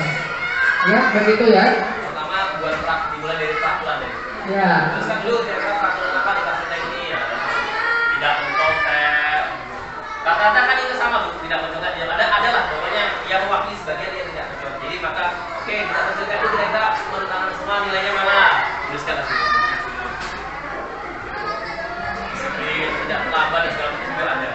Ya begitu ya. Pertama buat dimulai dari peraturan deh. Ya. Terus kan dulu kira-kira peraturan apa di kasus ini ya? Tidak mencontek. Rata-rata kan itu sama Bu, tidak mencontek. Yang adalah pokoknya yang mewakili sebagian dia tidak mencontek. Jadi maka oke kita mencontek itu kira-kira menurut anak semua nilainya mana? Tuliskan di situ. Tidak terlambat dan segala macam juga ada.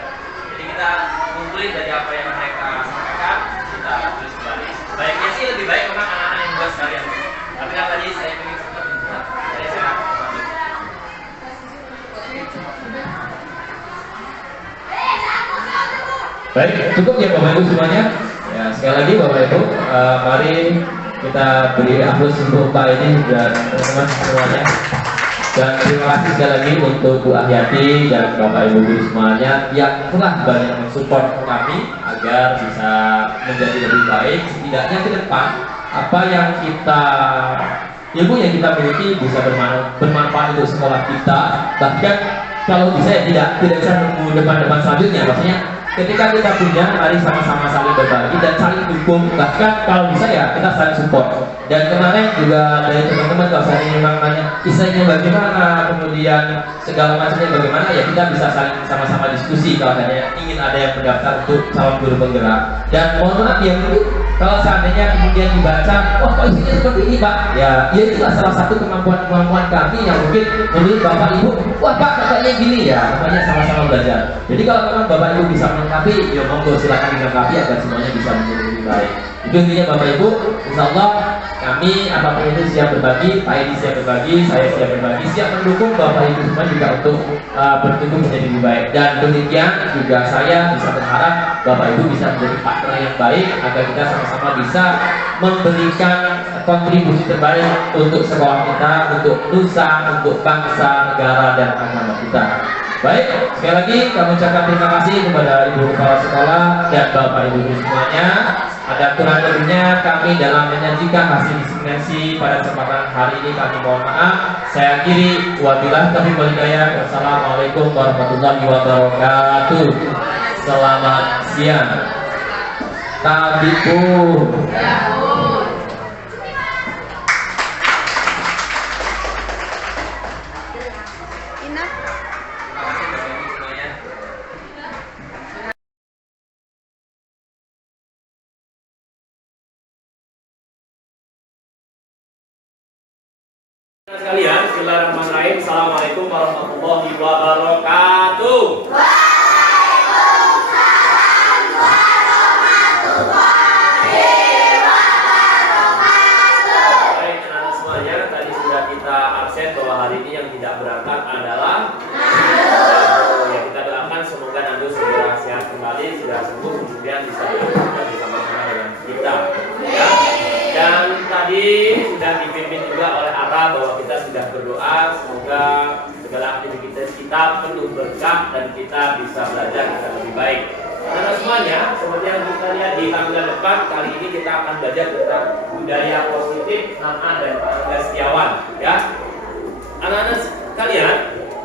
Jadi kita ngumpulin dari apa yang mereka sampaikan, kita tulis kembali. Baiknya sih lebih baik memang anak-anak yang buat sekalian. Tapi kan tadi saya ingin seperti itu. Jadi saya baik, cukup ya Bapak Ibu semuanya. Ya sekali lagi Bapak Ibu, mari kita beri aplaus untuk Pak ini dan teman-teman semuanya. Dan terima kasih sekali lagi untuk Bu Ahyati dan Bapak Ibu guru semuanya yang telah banyak mensupport kami agar bisa menjadi lebih baik. Setidaknya ke depan apa yang kita ilmu yang kita miliki bisa bermanfaat untuk sekolah kita. Bahkan kalau bisa ya tidak bisa menunggu depan-depan selanjutnya. Maksudnya ketika kita punya, mari sama-sama saling berbagi dan saling dukung. Bahkan kalau bisa ya kita saling support. Dan kemarin juga dari teman-teman kalau saya memang nanya istilahnya bagaimana, kemudian segala macamnya bagaimana, ya kita bisa saling sama-sama diskusi kalau hanya ingin ada yang mendaftar untuk calon guru penggerak. Dan mohon maaf ya, mungkin kalau seandainya kemudian dibaca, wah kok isinya seperti ini Pak, ya itulah salah satu kemampuan kami yang mungkin menurut Bapak Ibu, wah Pak katanya gini ya, makanya sama-sama belajar. Jadi kalau memang Bapak Ibu bisa melengkapi, ya monggo silakan dilengkapi agar semuanya bisa menjadi lebih baik. Itu intinya Bapak Ibu, insya Allah kami apapun itu siap berbagi, Pak Edi siap berbagi, saya siap berbagi, siap mendukung Bapak Ibu semua juga untuk bertumbuh menjadi lebih baik. Dan demikian juga saya bisa berharap Bapak Ibu bisa menjadi partner yang baik agar kita sama-sama bisa memberikan kontribusi terbaik untuk sekolah kita, untuk nusa, untuk bangsa, negara dan agama kita. Baik, sekali lagi kami ucapkan terima kasih kepada Ibu Kepala Sekolah dan Bapak Ibu semuanya. Ada kurang lebihnya kami dalam menyajikan hasil diskriminasi pada kesempatan hari ini kami mohon maaf. Saya akhiri, wabillahi taufiq wal hidayah. Wassalamualaikum warahmatullahi wabarakatuh. Selamat siang. Tabipun. Sekalian, bismillahirrahmanirrahim. Assalamualaikum warahmatullahi wabarakatuh. Waalaikumsalam warahmatullahi wabarakatuh. Baik, anak-anak semuanya, tadi sudah kita absen bahwa hari ini yang tidak berangkat adalah ya, kita doakan semoga Nandu segera sehat kembali, segera sembuh, kemudian bisa berangkat bersama-sama dengan kita. Ya. Dan tadi sudah dipimpin juga oleh Ara bahwa kita sudah berdoa semoga segala aktivitas kita penuh berkah dan kita bisa belajar dengan lebih baik. Karena semuanya seperti yang kita lihat di tampilan depan, kali ini kita akan belajar tentang budaya positif Nama dan Pak Angga Setiawan. Ya, anak-anak sekalian,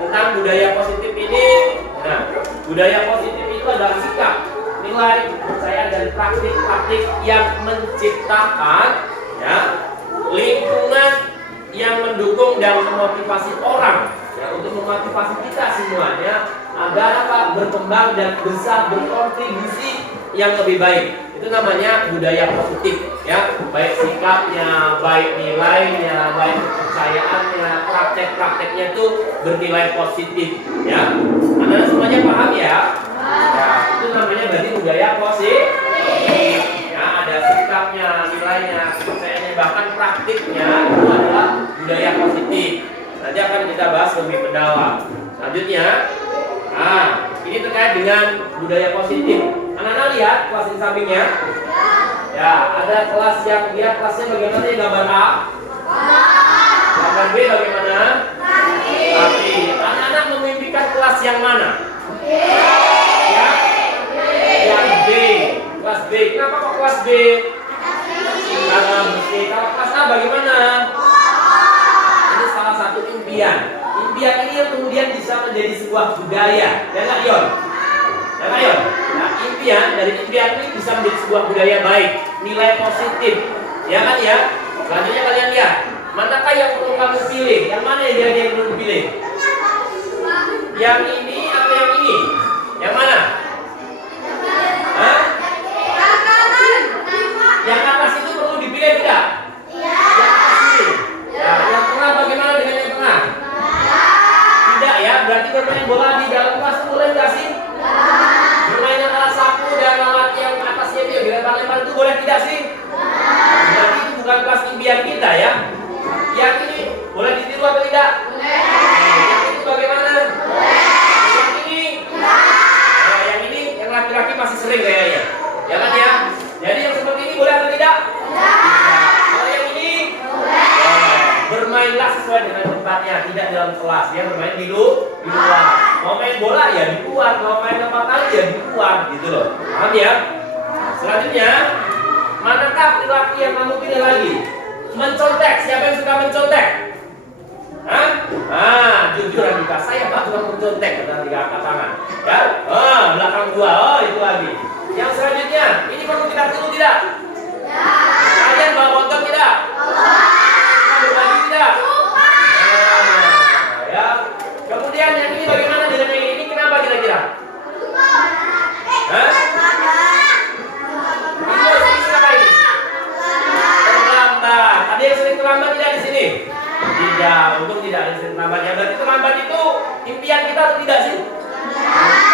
tentang budaya positif ini, nah budaya positif itu adalah sikap, nilai, kepercayaan dan praktik-praktik yang menciptakan ya lingkungan yang mendukung dan memotivasi orang ya, untuk memotivasi kita semuanya agar apa berkembang dan bisa berkontribusi yang lebih baik. Itu namanya budaya positif ya, baik sikapnya, baik nilainya, baik kepercayaannya, praktek-prakteknya itu bernilai positif ya. Anak-anak semuanya paham ya? Ya, itu namanya berarti budaya positif. Ya, ada sikapnya, nilainya, kepercayaannya, bahkan praktiknya itu adalah budaya positif. Nanti akan kita bahas lebih mendalam. Selanjutnya, ini terkait dengan budaya positif. Anak-anak lihat kelas di sampingnya. Ya, ada kelas yang lihat kelasnya bagaimana di gambar A. Gambar B bagaimana? Tapi anak-anak memimpikan kelas yang mana? Ya, yang B, kelas B. Kenapa kok kelas B? Karena bersih. Kalau kelas A bagaimana? Ini salah satu impian. Impian ini yang kemudian bisa menjadi sebuah budaya. Ya nggak, Yon? Ya nggak, Yon? Nah, impian dari impian ini bisa menjadi sebuah budaya baik, nilai positif. Ya kan ya? Selanjutnya kalian lihat, manakah yang perlu kamu pilih? Yang mana yang perlu dipilih? Yang ini atau yang ini? Yang mana? Hah? Yang atas itu perlu dipilih tidak? Yang atas itu. Ya, yang tengah bagaimana dengan yang tengah? Tidak ya, berarti bermain bola di dalam kelas boleh nggak sih? Bermain yang alat sapu dan alat yang atasnya itu ya, dilempar-lempar itu boleh tidak sih? Berarti itu bukan kelas impian kita ya. Yang ini boleh ditiru atau tidak? Yang itu bagaimana? Yang ini? Nah, yang ini yang laki-laki masih sering kayaknya. Ya kan ya? Jadi yang seperti ini boleh atau tidak? Kalau yang ini? Bermainlah sesuai dengan tempatnya, tidak dalam kelas. Ya, bermain di luar. Mau main bola ya di luar, mau main apa kali ya di luar, gitu loh. Paham ya? Selanjutnya, manakah laki yang kamu pilih lagi? Mencontek. Siapa yang suka mencontek? Hah? Jujuran juga saya Pak suka mencontek, kata 3 angkat tangan. Ya? Belakang 2. Itu lagi. Yang selanjutnya, ini perlu kita tiru tidak? Kalian bawa motor tidak? Berbagi tidak? Ya. Kemudian yang ini bagaimana dengan yang ini? Kenapa kira-kira? Hah? Ini siapa ini? Ada yang sering terlambat tidak di sini? Tidak, untung tidak ada yang sering terlambat. Ya, berarti terlambat itu impian kita atau tidak sih?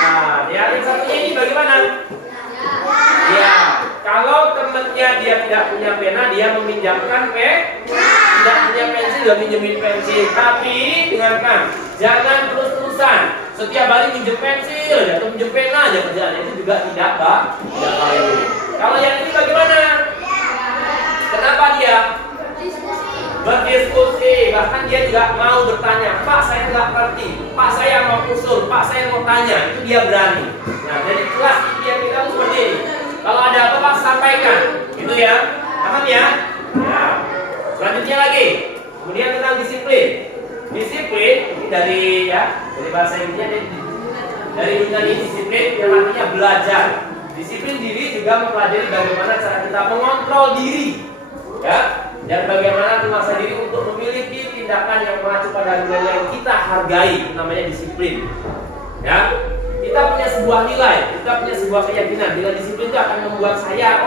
Nah, yang satunya ini bagaimana? Ya, kalau temannya dia tidak punya pena, dia meminjamkan tidak punya pensil, dia minjemin pensil. Tapi dengarkan, jangan terus-terusan. Setiap hari minjem pensil, atau minjem pena aja kerjaan itu juga tidak baik. Kalau yang ini bagaimana? Kenapa dia? Berdiskusi, bahkan dia juga mau bertanya, Pak saya nggak ngerti, Pak saya mau usul, Pak saya mau tanya, itu dia berani. Nah, jadi kelas impian kita itu seperti ini. Kalau ada apa Pak sampaikan, itu ya, paham ya? Ya. Selanjutnya lagi, kemudian tentang disiplin. Disiplin ini dari bahasa Inggrisnya dari Yunani disiplin yang artinya belajar. Disiplin diri juga mempelajari bagaimana cara kita mengontrol diri, ya. Dan bagaimana memaksa diri untuk memiliki tindakan yang mengacu pada nilai yang kita hargai, namanya disiplin. Ya, kita punya sebuah nilai, kita punya sebuah keyakinan. Nilai disiplin itu akan membuat saya,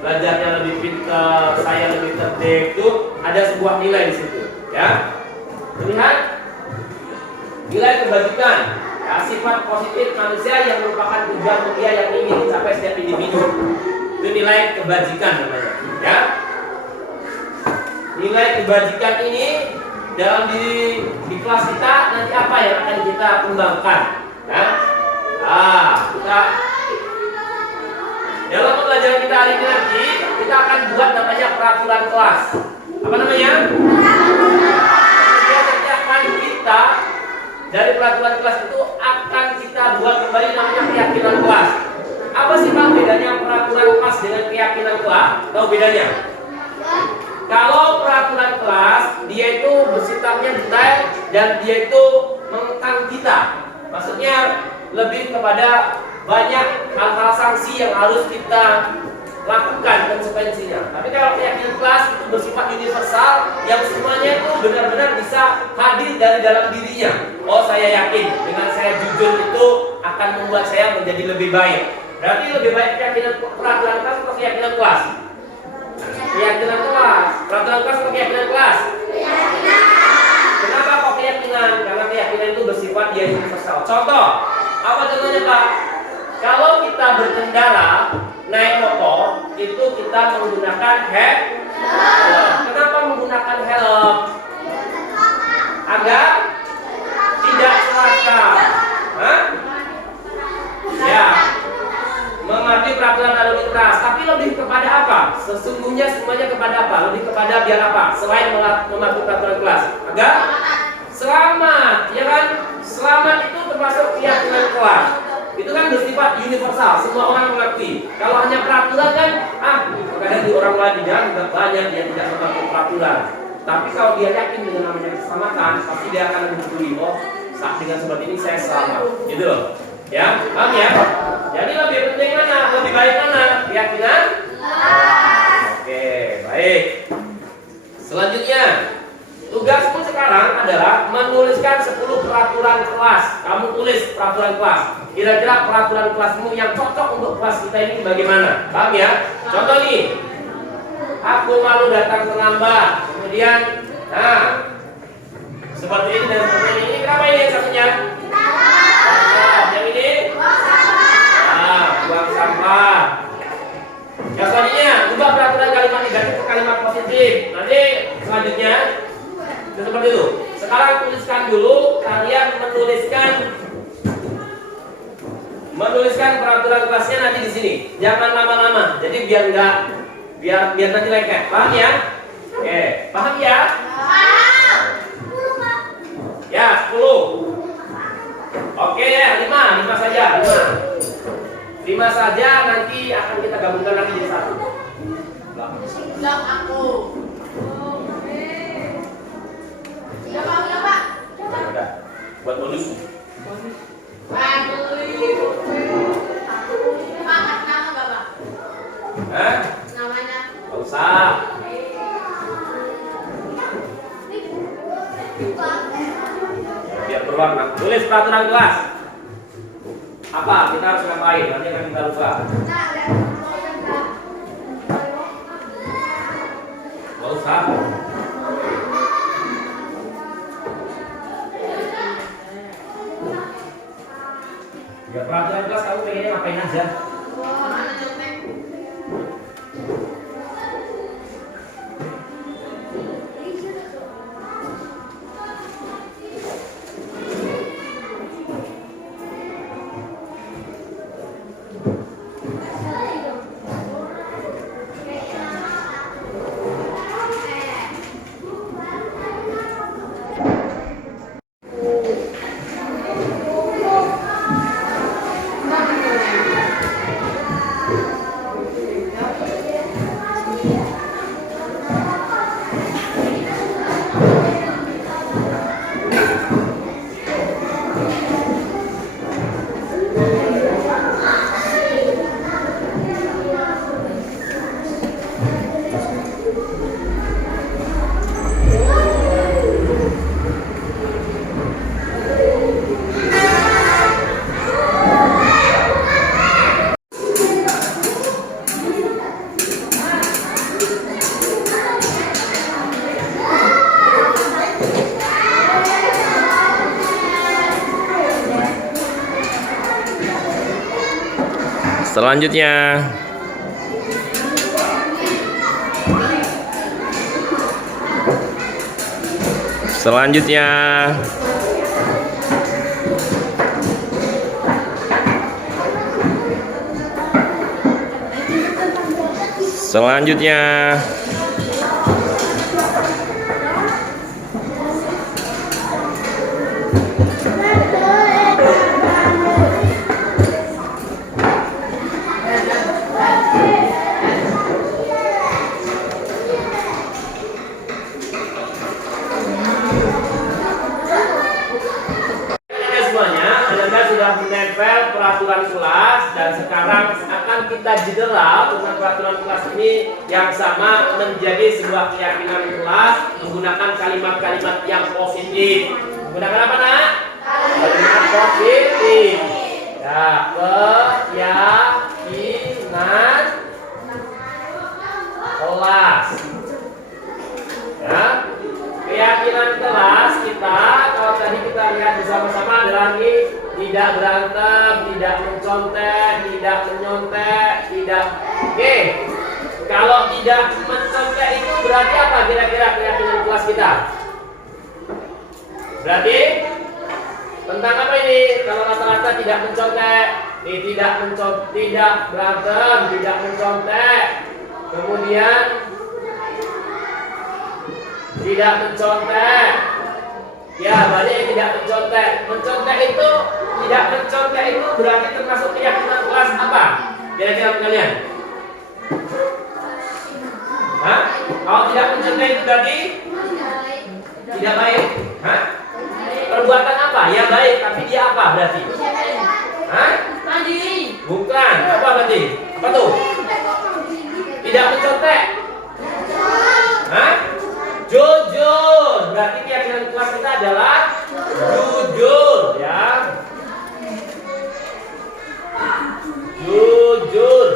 belajarnya lebih pintar, saya lebih tertib. Itu ada sebuah nilai di situ. Ya, lihat nilai kebajikan, ya, sifat positif manusia yang merupakan tujuan mulia yang ingin dicapai setiap individu. Itu nilai kebajikan namanya. Ya. Nilai kebajikan ini dalam di kelas kita nanti apa yang akan kita kembangkan, ya? Dalam pembelajaran kita hari ini nanti kita akan buat namanya peraturan kelas. Apa namanya? Nanti akan kita dari peraturan kelas itu akan kita buat kembali namanya keyakinan kelas. Apa sih Pak bedanya peraturan kelas dengan keyakinan kelas? Tahu bedanya? Kalau peraturan kelas, dia itu bersifatnya detail dan dia itu mengekang kita. Maksudnya lebih kepada banyak hal-hal sanksi yang harus kita lakukan konsekuensinya. Tapi kalau keyakinan kelas itu bersifat universal, yang semuanya itu benar-benar bisa hadir dari dalam dirinya. Oh, saya yakin dengan saya jujur itu akan membuat saya menjadi lebih baik. Berarti lebih baik keyakinan peraturan kelas atau keyakinan kelas? Keyakinan kelas. Peraturan kelas atau keyakinan kelas? Keyakinan. Kenapa kok keyakinan? Karena keyakinan itu bersifat dia universal. Contoh, apa contohnya Pak? Kalau kita berkendara naik motor, itu kita menggunakan helm. Kenapa menggunakan helm? Agar tidak celaka. Ya, mematuhi peraturan lalu lintas. Tapi lebih kepada apa? Sesungguhnya semuanya kepada apa? Lebih kepada biar apa? Selain mematuhi peraturan kelas, agar selamat, ya kan? Selamat itu termasuk keyakinan kelas. Itu kan bersifat universal, semua orang mengakui. Kalau hanya peraturan kan, kadang di orang lain di jalan juga banyak yang tidak mematuhi peraturan. Tapi kalau dia yakin dengan namanya keselamatan, pasti dia akan mengakui, saat dengan seperti ini saya selamat, gitu loh. Ya, paham ya? Jadi lebih penting mana? Lebih baik mana? Keyakinan? Oke, baik. Selanjutnya, tugasmu sekarang adalah menuliskan 10 peraturan kelas. Kamu tulis peraturan kelas. Kira-kira peraturan kelasmu yang cocok untuk kelas kita ini bagaimana? Paham ya? Contoh nih, aku malu datang terlambat. Kemudian, seperti ini dan seperti ini. Ini kenapa ini yang satunya? Yang ini? Buang sampah. Yang selanjutnya, ubah peraturan kalimat negatif ke kalimat positif. Nanti selanjutnya seperti itu. Sekarang tuliskan dulu, kalian menuliskan peraturan kelasnya nanti di sini. Jangan lama-lama. Jadi biar nanti lengket. Paham ya? Oke, paham ya? Ya, 10. Oke ya, 5 saja. 5 saja, nanti akan kita gabungkan lagi jadi 1. Blok aku. Pak. Udah. Buat bonus. Pak, nama enggak, Pak? Namanya? Gak usah. Biar berwarna. Tulis peraturan kelas. Apa? Kita harus ngapain? Nanti akan kita lupa. Gak usah. Ya peraturan kelas kamu pengennya ngapain aja? Mana contek? Selanjutnya Selanjutnya semuanya, Anda sudah menempel peraturan kelas dan sekarang akan kita jeda dengan peraturan kelas ini yang sama menjadi sebuah keyakinan kelas menggunakan kalimat-kalimat yang positif. Menggunakan apa, Nak? Kalimat positif. Ya, keyakinan kelas. Ya, keyakinan kelas kita kalau tadi kita lihat bersama-sama adalah ini tidak berantem, tidak mencontek, tidak menyontek, tidak. Oke. Kalau tidak mencontek itu berarti apa kira-kira keyakinan kelas kita? Berarti tentang apa ini? Kalau rata-rata tidak mencontek, tidak berantem, tidak mencontek. Kemudian tidak mencontek. Ya, banyak yang tidak mencontek. Mencontek itu, tidak mencontek itu berarti termasuk keyakinan kelas apa? Kira-kira kalian? Hah? Kalau tidak mencontek itu berarti tidak baik. Hah? Perbuatan apa? Ya baik, tapi dia apa berarti? Hah? Mandiri. Bukan. Apa berarti? Apa tuh? Tidak mencontek. Hah? Jujur. Berarti keyakinan kelas kita adalah jujur, ya. Jujur.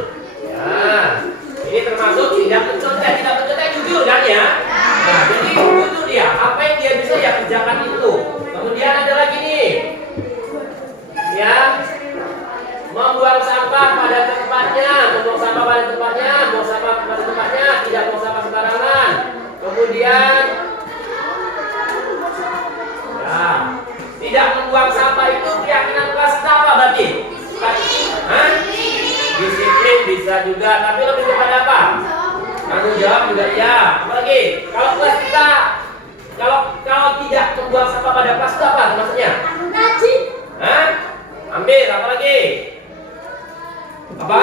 Ya. Ini termasuk tidak mencontek. Tidak mencontek jujur kan ya? Nah, jadi jujur dia. Apa yang dia bisa ya kerjakan itu. Kemudian ada lagi nih. Ya. Membuang sampah pada tempatnya, membuang sampah pada tempatnya, membuang sampah pada tempatnya, tidak membuang sampah sembarangan. Kemudian ya, tidak membuang sampah itu keyakinan kelas kita apa berarti? Hah? Disiplin bisa juga, tapi lebih kepada apa? Tanggung jawab juga ya. Apalagi kalau kelas kita kalau tidak membuang sampah pada kelas itu apa maksudnya? Rajin. Hah? Hampir, apa lagi? Apa?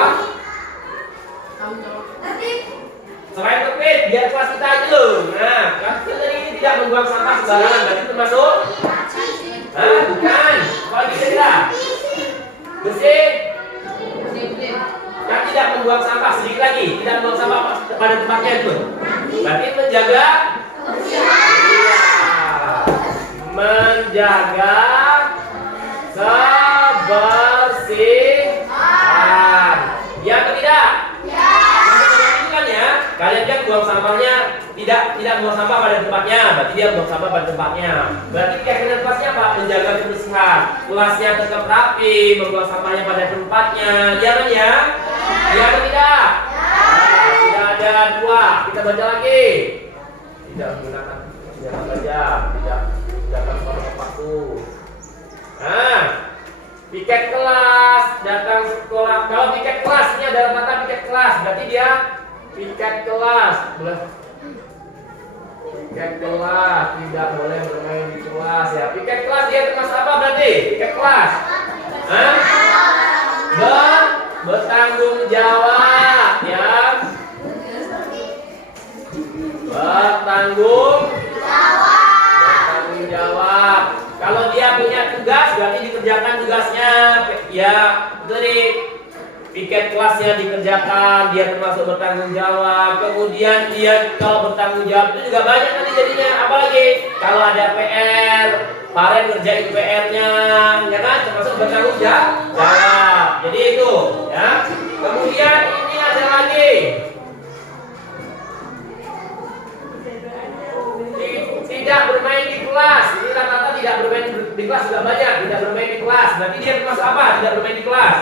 Selain tertib, biar kelas kita aja loh. Nah, kelas kita ini tidak membuang sampah sembarangan, berarti termasuk? Hah? Bukan. Apalagi kira-kira? Bersih? Kan tidak membuang sampah, sedikit lagi. Tidak membuang sampah pada tempatnya itu. Berarti menjaga? Iya. Menjaga kebersihan. Ya atau tidak? Ya. Kan ya, kalian kan buang sampahnya tidak buang sampah pada tempatnya, berarti dia buang sampah pada tempatnya. Berarti keyakinan kelasnya apa? Menjaga kebersihan. Kelasnya tetap rapi, membuang sampahnya pada tempatnya. Jangan ya? Ya atau tidak? Sudah ada 2. Kita baca lagi. Tidak menggunakan senjata tajam, tidak datang pada waktu. Nah, piket kelas, datang sekolah. Kalau piket kelas ini adalah kata piket kelas, berarti dia piket kelas. Piket kelas tidak boleh bermain di kelas ya. Piket kelas dia termasuk apa berarti? Piket kelas. Hah? Bertanggung jawab ya. Bertanggung jawab. Kalau dia punya tugas berarti dikerjakan tugasnya. Ya, dari piket kelasnya dikerjakan, dia termasuk bertanggung jawab. Kemudian dia kalau bertanggung jawab itu juga banyak nanti jadinya. Apalagi kalau ada PR, Paren ngerjain PR-nya, ya kan? Termasuk bertanggung jawab. Jadi itu, ya. Kemudian ini ada lagi. Tidak bermain di kelas. Ini kata-kata tidak bermain di kelas juga banyak. Tidak bermain di kelas. Berarti dia termasuk apa? Tidak bermain di kelas.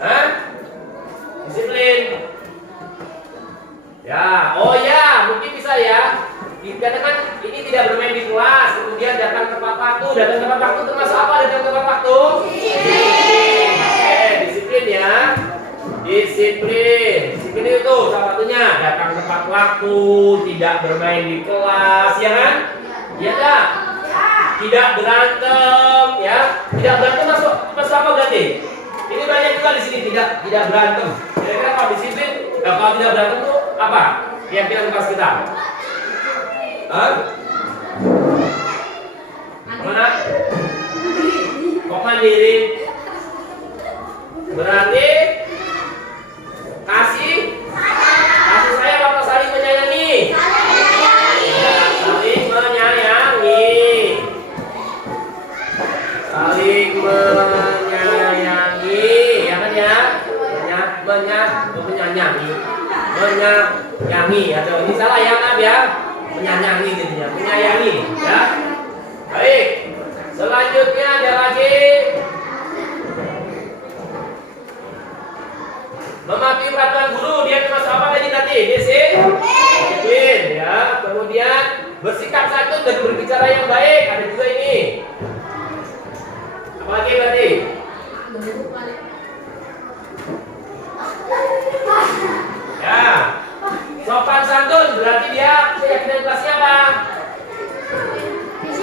Hah? Disiplin. Ya, oh ya, mungkin bisa ya. Dikatakan ini tidak bermain di kelas, kemudian datang tepat waktu. Datang tepat waktu termasuk apa? Datang tepat waktu? Disiplin. Disiplin ya. Disiplin. Disiplin itu salah satunya datang tepat waktu, tidak bermain di kelas, ya kan? Iya enggak? Tidak berantem, ya. Tidak berantem masuk apa berarti? Ini banyak juga di sini tidak berantem. Kira-kira kalau disiplin, kalau tidak berantem itu apa? Keyakinan kelas kita. Hah? Mana? Kok mandiri? Berarti kasih sayang atau saling menyayangi? Saling menyayangi. Saling menyayangi, ya kan ya? Menyayangi atau ini salah ya kan ya? Menyayangi jadinya, menyayangi ya. Baik. Selanjutnya ada lagi mematuhi peraturan guru. Dia termasuk apa tadi nanti? Disiplin ya. Kemudian bersikap santun dan berbicara yang baik. Ada juga ini. Apa lagi berarti? Ya. Sopan santun berarti dia keyakinan kelasnya apa?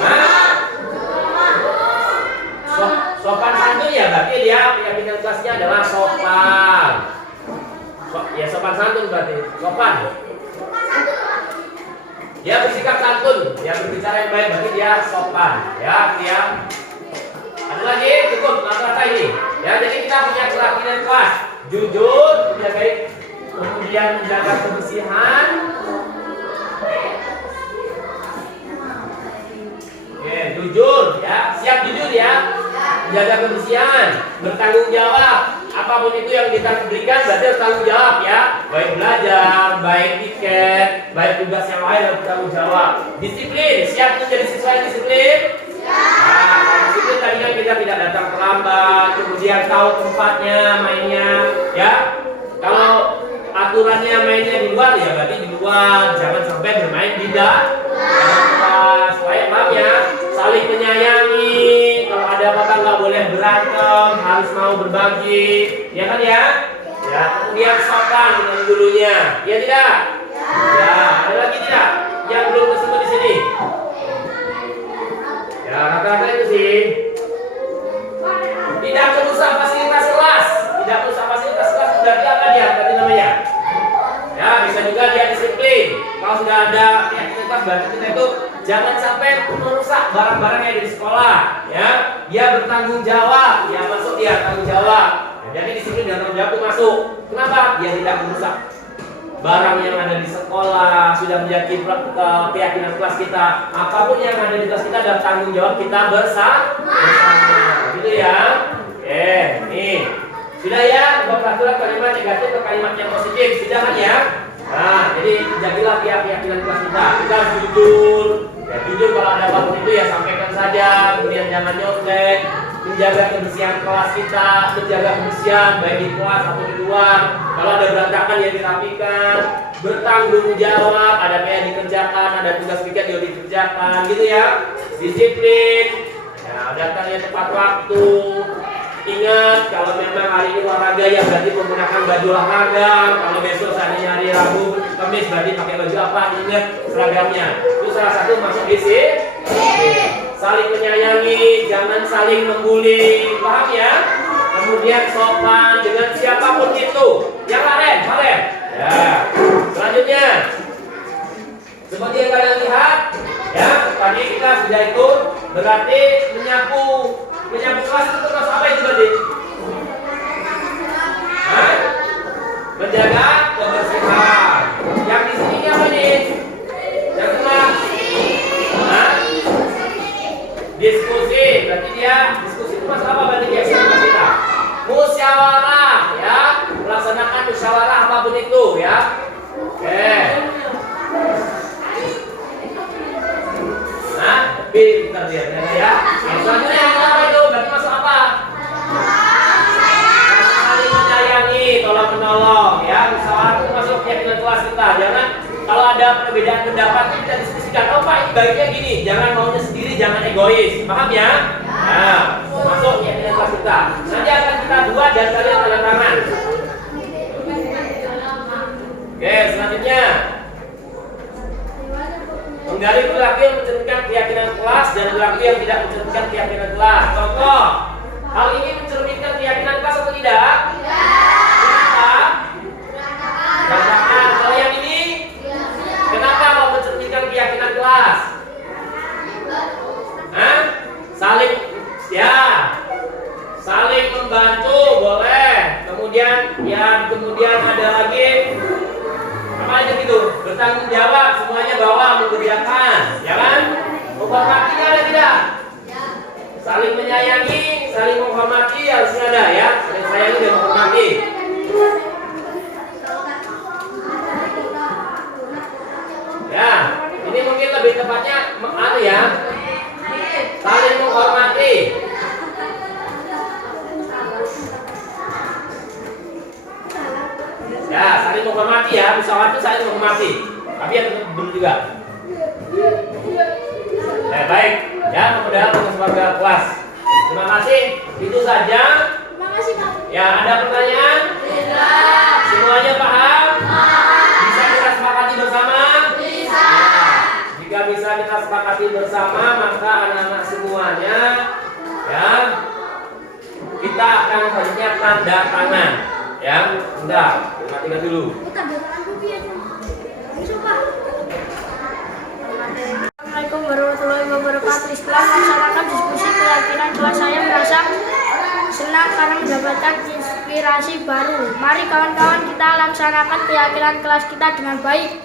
Hah? Sopan santun ya berarti dia keyakinan kelasnya adalah sopan. Ya sopan santun berarti sopan. Dia bersikap santun, dia berbicara yang baik berarti dia sopan. Ya, dia. Ada lagi cukup kata-kata ini. Ya, jadi kita punya keyakinan kelas jujur, kemudian menjaga kebersihan. Oke, jujur ya, siap jujur ya. Menjaga kebersihan, bertanggung jawab. Apapun itu yang kita berikan berarti harus tanggung jawab ya. Baik belajar, baik tiket, baik tugas yang lain harus tanggung jawab. Disiplin, siap menjadi siswa yang disiplin? Nah, disiplin tadi kan kita tidak datang terlambat, kemudian tahu tempatnya mainnya ya. Kalau aturannya mainnya di luar ya berarti di luar, jangan sampai bermain di dalam kelas. Supaya paham ya, saling menyayangi. Kalau ada apa-apa nggak boleh berantem, harus mau berbagi, ya kan ya? Ya, kemudian sopan dengan gurunya, ya tidak? Ya, ada lagi tidak? Yang belum tersebut di sini? Ya, rata-rata itu sih. Tidak merusak fasilitas kelas, tidak merusak fasilitas kelas berarti apa dia? Berarti namanya? Ya, bisa juga dia disiplin. Kalau sudah ada keyakinan kelas berarti kita itu jangan sampai merusak barang-barang yang ada di sekolah. Ya, dia bertanggung jawab. Ya masuk dia tanggung jawab. Ya, jadi disiplin dan tanggung jawab itu masuk. Kenapa? Dia tidak merusak barang yang ada di sekolah. Sudah menjadi keyakinan kelas kita. Apapun yang ada di kelas kita adalah tanggung jawab kita bersama. Gitu ya. Oke, nih. Sudah ya, peraturan kalimat negatif ke kalimat yang positif. Sudah kan ya? Nah, jadi jadilah keyakinan kelas kita. Kita harus jujur. Ya, jujur kalau ada apapun itu ya sampaikan saja. Kemudian jangan nyontek. Menjaga kebersihan kelas kita, menjaga kebersihan baik di kelas atau di luar. Kalau ada berantakan ya dirapikan. Bertanggung jawab, ada PR dikerjakan, ada tugas piket juga dikerjakan, gitu ya. Disiplin. Ya, datangnya tepat waktu. Ingat, kalau memang hari ini olahraga ya berarti menggunakan baju olahraga. Kalau besok seandainya hari Rabu, Kamis berarti pakai baju apa? Ingat seragamnya. Itu salah satu masuk disiplin. Saling menyayangi, jangan saling membuli, paham ya? Kemudian sopan dengan siapapun itu. Yang lain. Ya. Selanjutnya, seperti yang kalian lihat, ya tadi kita sudah itu berarti menyapu kelas itu terus apa itu berarti? Hah? Menjaga kebersihan. Yang di sini apa nih? Yang kelas? Hah? Diskusi. Berarti dia diskusi itu masalah apa berarti ya? Kita musyawarah ya, melaksanakan musyawarah apapun itu ya. Oke. Nah, pintar dia ya. Selanjutnya yang apa itu? Berarti masuk apa? Saling menyayangi, tolong menolong ya. Musyawarah itu masuk keyakinan kelas kita. Jangan kalau ada perbedaan pendapat kita diskusikan. Oh Pak, ini baiknya gini. Jangan maunya sendiri, jangan egois. Paham ya? Nah, masuk keyakinan kelas kita. Nanti akan kita buat dan kalian tanda tangan. Oke, selanjutnya menggali perilaku yang mencerminkan keyakinan kelas dan perilaku yang tidak mencerminkan keyakinan kelas. Contoh, hal ini mencerminkan keyakinan kelas atau tidak? Kenapa? Berantakan. Kalau yang ini, kenapa mau mencerminkan keyakinan kelas? Hah? Saling membantu boleh. Kemudian ada lagi. Apa aja gitu? Bertanggung jawab, semuanya bawa mengerjakan, ya kan? Menghormati ada tidak? Saling menyayangi, saling menghormati harusnya ada ya. Saling sayangi dan menghormati. Ya, ini mungkin lebih tepatnya ya. Saling menghormati. Ya, saling menghormati ya. Musyawarah itu saling menghormati. Tapi yang benar juga. Baik. Ya, mudah-mudahan untuk warga kelas. Terima kasih. Itu saja. Terima kasih Pak. Ya, ada pertanyaan? Tidak. Semuanya paham? Bisa kita sepakati bersama? Bisa. Jika bisa kita sepakati bersama, maka anak-anak semuanya ya kita akan selanjutnya tanda tangan. Ya, sudah. Kita dulu. Assalamualaikum warahmatullahi wabarakatuh. Setelah melaksanakan diskusi keyakinan kelas, saya merasa senang karena mendapatkan inspirasi baru. Mari kawan-kawan kita laksanakan keyakinan kelas kita dengan baik.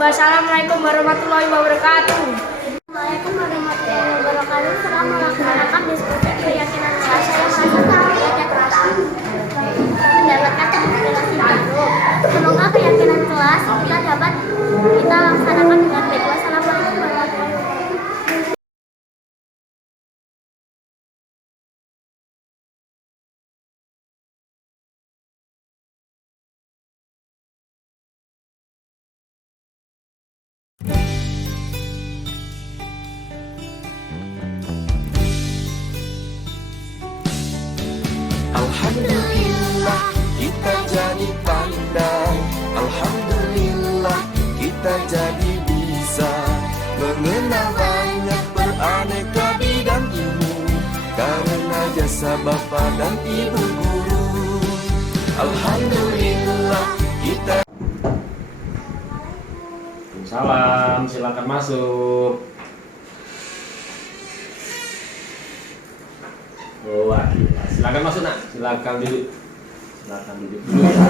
Wassalamualaikum warahmatullahi wabarakatuh. Assalamualaikum warahmatullahi wabarakatuh. Setelah melaksanakan diskusi keyakinan kelas, saya merasa mendapatkan inspirasi baru. Semoga keyakinan kelas kita dapat kita laksanakan dengan baik. Wassalamualaikum warahmatullahi wabarakatuh. Alhamdulillah kita jadi pandai. Alhamdulillah kita jadi bisa mengenal banyak beraneka bidang ilmu karena jasa Bapa dan Ibu guru. Alhamdulillah kita. Salam, silakan masuk. Oh, silakan masuk nak. Silakan duduk. Silakan duduk dulu ya.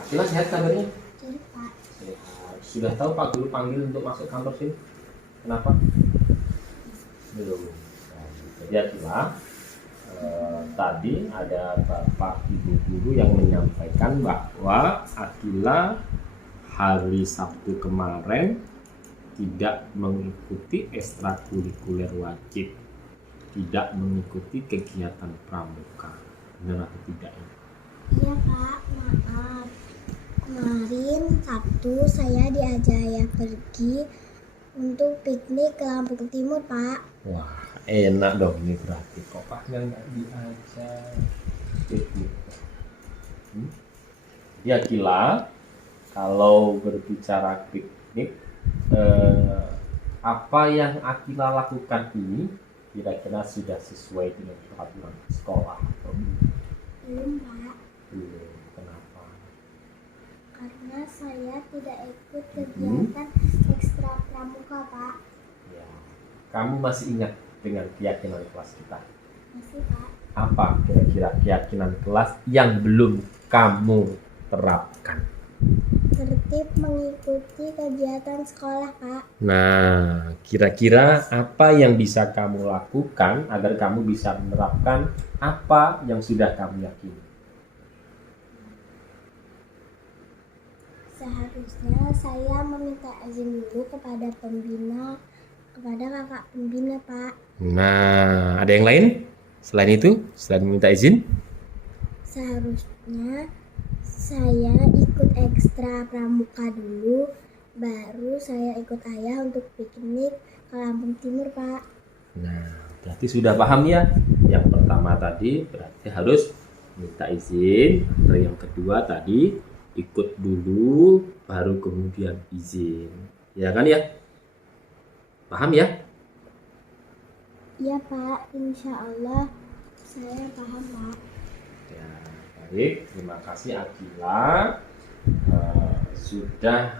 Akila sehat kabarnya? Sehat. Sudah tahu Pak Guru panggil untuk masuk kantor sini? Kenapa? Belum. Jadi Akila, tadi ada Bapak Ibu guru yang menyampaikan bahwa Akila hari Sabtu kemarin tidak mengikuti ekstrakurikuler wajib, tidak mengikuti kegiatan pramuka. Benar atau tidak ini? Iya Pak, maaf. Kemarin Sabtu saya diajak ayah pergi untuk piknik ke Lampung Timur Pak. Wah, enak dong ini berarti. Kok Pak nggak diajak piknik? Ya Kila, kalau berbicara piknik, apa yang Akila lakukan ini kira-kira sudah sesuai dengan peraturan sekolah atau Belum Pak, belum? Kenapa? karena saya tidak ikut kegiatan ekstra pramuka Pak. Ya, kamu masih ingat dengan keyakinan kelas kita? Masih Pak. Apa kira-kira keyakinan kelas yang belum kamu terapkan? Tertib mengikuti kegiatan sekolah Pak. Nah, kira-kira apa yang bisa kamu lakukan agar kamu bisa menerapkan apa yang sudah kamu yakini? Seharusnya saya meminta izin dulu kepada pembina, kepada kakak pembina Pak. Nah, ada yang lain? Selain itu, selain meminta izin? Seharusnya saya ikut ekstra pramuka dulu, baru saya ikut ayah untuk piknik ke Lampung Timur Pak. Nah, berarti sudah paham ya? Yang pertama tadi berarti harus minta izin, atau yang kedua tadi ikut dulu, baru kemudian izin. Ya kan ya? Paham ya? Iya Pak, insya Allah saya paham Pak. Ya, baik. Terima kasih Akila sudah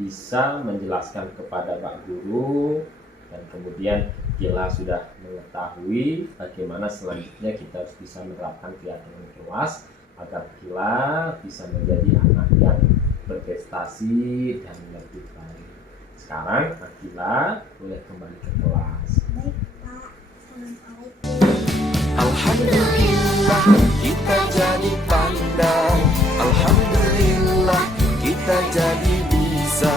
bisa menjelaskan kepada Pak Guru, dan kemudian Akila sudah mengetahui bagaimana selanjutnya kita harus bisa menerapkan keyakinan kelas agar Akila bisa menjadi anak yang berprestasi dan lebih baik. Sekarang Akila boleh kembali ke kelas. Baik Pak, Assalamualaikum. Alhamdulillah kita jadi pandai. Alhamdulillah kita jadi bisa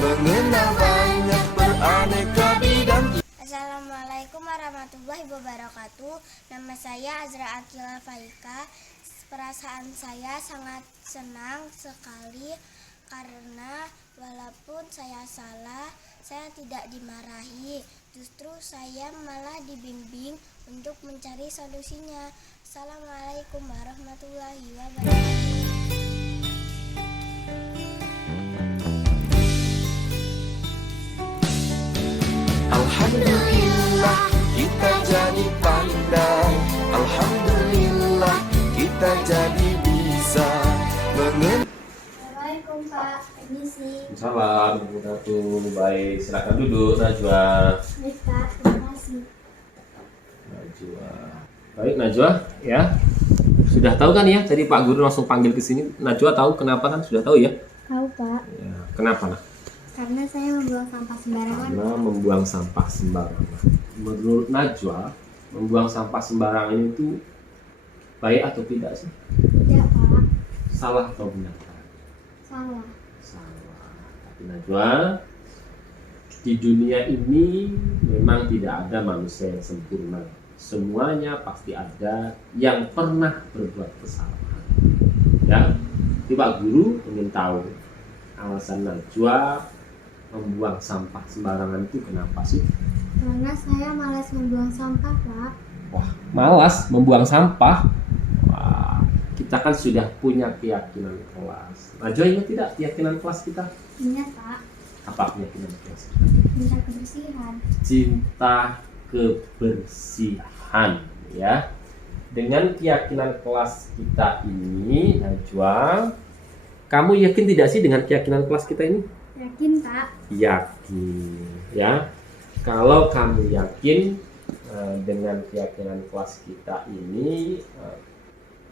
mengenal banyak beraneka bidang. Assalamualaikum warahmatullahi wabarakatuh. Nama saya Azra Akila Faika. Perasaan saya sangat senang sekali karena walaupun saya salah, saya tidak dimarahi. Justru saya malah dibimbing untuk mencari solusinya. Assalamualaikum warahmatullahi wabarakatuh. Alhamdulillah kita jadi pandai. Alhamdulillah kita jadi bisa mengenal. Assalamualaikum Pak, permisi. Salam, baik. Silakan duduk, Najwa. Baik Pak, terima kasih. Najwa. Baik Najwa, ya. Sudah tahu kan ya? Tadi Pak Guru langsung panggil ke sini. Najwa tahu kenapa kan? Sudah tahu ya? Tahu Pak, Ya. Kenapa nah? karena saya membuang sampah sembarangan. Karena membuang sampah sembarangan. Menurut Najwa, membuang sampah sembarangan itu baik atau tidak sih? Tidak Pak, Salah atau benar? salah. Salah. Tapi Najwa, di dunia ini memang tidak ada manusia yang sempurna. Semuanya pasti ada yang pernah berbuat kesalahan. Ya, jadi Pak Guru ingin tahu alasan Najwa membuang sampah sembarangan itu kenapa sih? Karena saya malas membuang sampah Pak. Wah, malas membuang sampah. Wah, kita kan sudah punya keyakinan kelas. Najwa ingat tidak keyakinan kelas kita? Ingat Pak, Apa keyakinan kelas kita? minta kebersihan. Cinta kebersihan, ya. Dengan keyakinan kelas kita ini, Najwa, kamu yakin tidak sih dengan keyakinan kelas kita ini? Yakin Pak? Yakin, ya. Kalau kamu yakin dengan keyakinan kelas kita ini,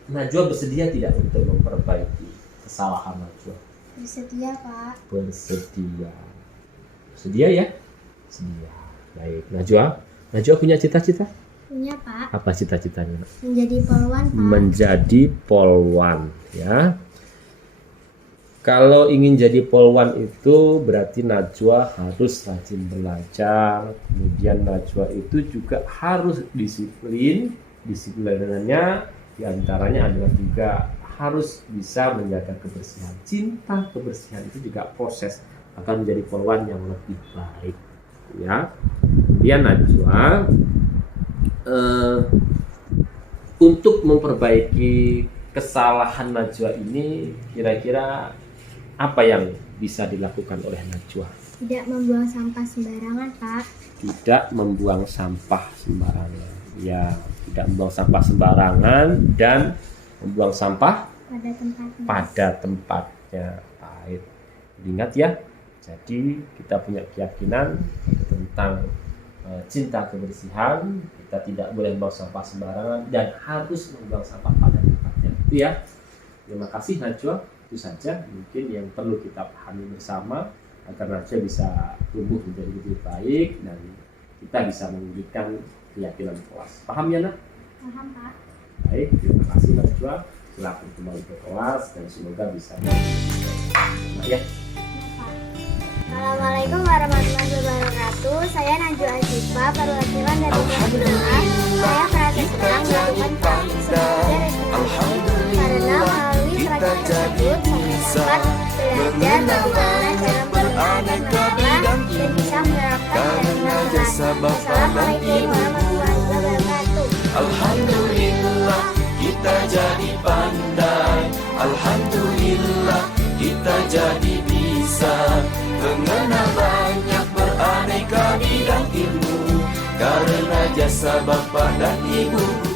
Najwa bersedia tidak untuk memperbaiki kesalahan Najwa? Bersedia Pak. Bersedia. Bersedia ya? Sedia. Baik, Najwa punya cita-cita? Punya Pak, Apa cita-citanya? menjadi polwan Pak. Menjadi polwan, ya. Kalau ingin jadi polwan itu berarti Najwa harus rajin belajar. Kemudian Najwa itu juga harus disiplin. Disiplinannya diantaranya adalah juga harus bisa menjaga kebersihan. Cinta kebersihan itu juga proses akan menjadi polwan yang lebih baik, ya. Kemudian Najwa untuk memperbaiki kesalahan Najwa ini, kira-kira apa yang bisa dilakukan oleh Najwa? Tidak membuang sampah sembarangan Pak. Tidak membuang sampah sembarangan. Ya, tidak membuang sampah sembarangan dan membuang sampah Pada tempatnya. pada tempatnya. Baik. Ingat ya. Jadi kita punya keyakinan tentang cinta kebersihan. Kita tidak boleh membuang sampah sembarangan dan harus membuang sampah pada tempatnya. Itu ya. Terima kasih Najwa. Itu saja mungkin yang perlu kita pahami bersama agar Najwa bisa tumbuh menjadi lebih baik dan kita bisa mewujudkan keyakinan kelas. Paham ya, Nak? Paham Pak. Baik, terima kasih Najwa. Silakan kembali ke kelas dan semoga bisa. Nah, ya. Assalamualaikum warahmatullahi wabarakatuh. Saya Najwa Asyifa, perwakilan dari kelas 2A. Saya merasa senang melakukan praktik sebagai resmi karena melalui praktik tersebut saya dapat belajar bagaimana cara beraneka dan bisa menerapkan dengan benar. Assalamualaikum warahmatullahi wabarakatuh. Alhamdulillah kita jadi pandai. Alhamdulillah kita jadi bisa mengenal banyak beraneka bidang ilmu karena jasa Bapak dan Ibu.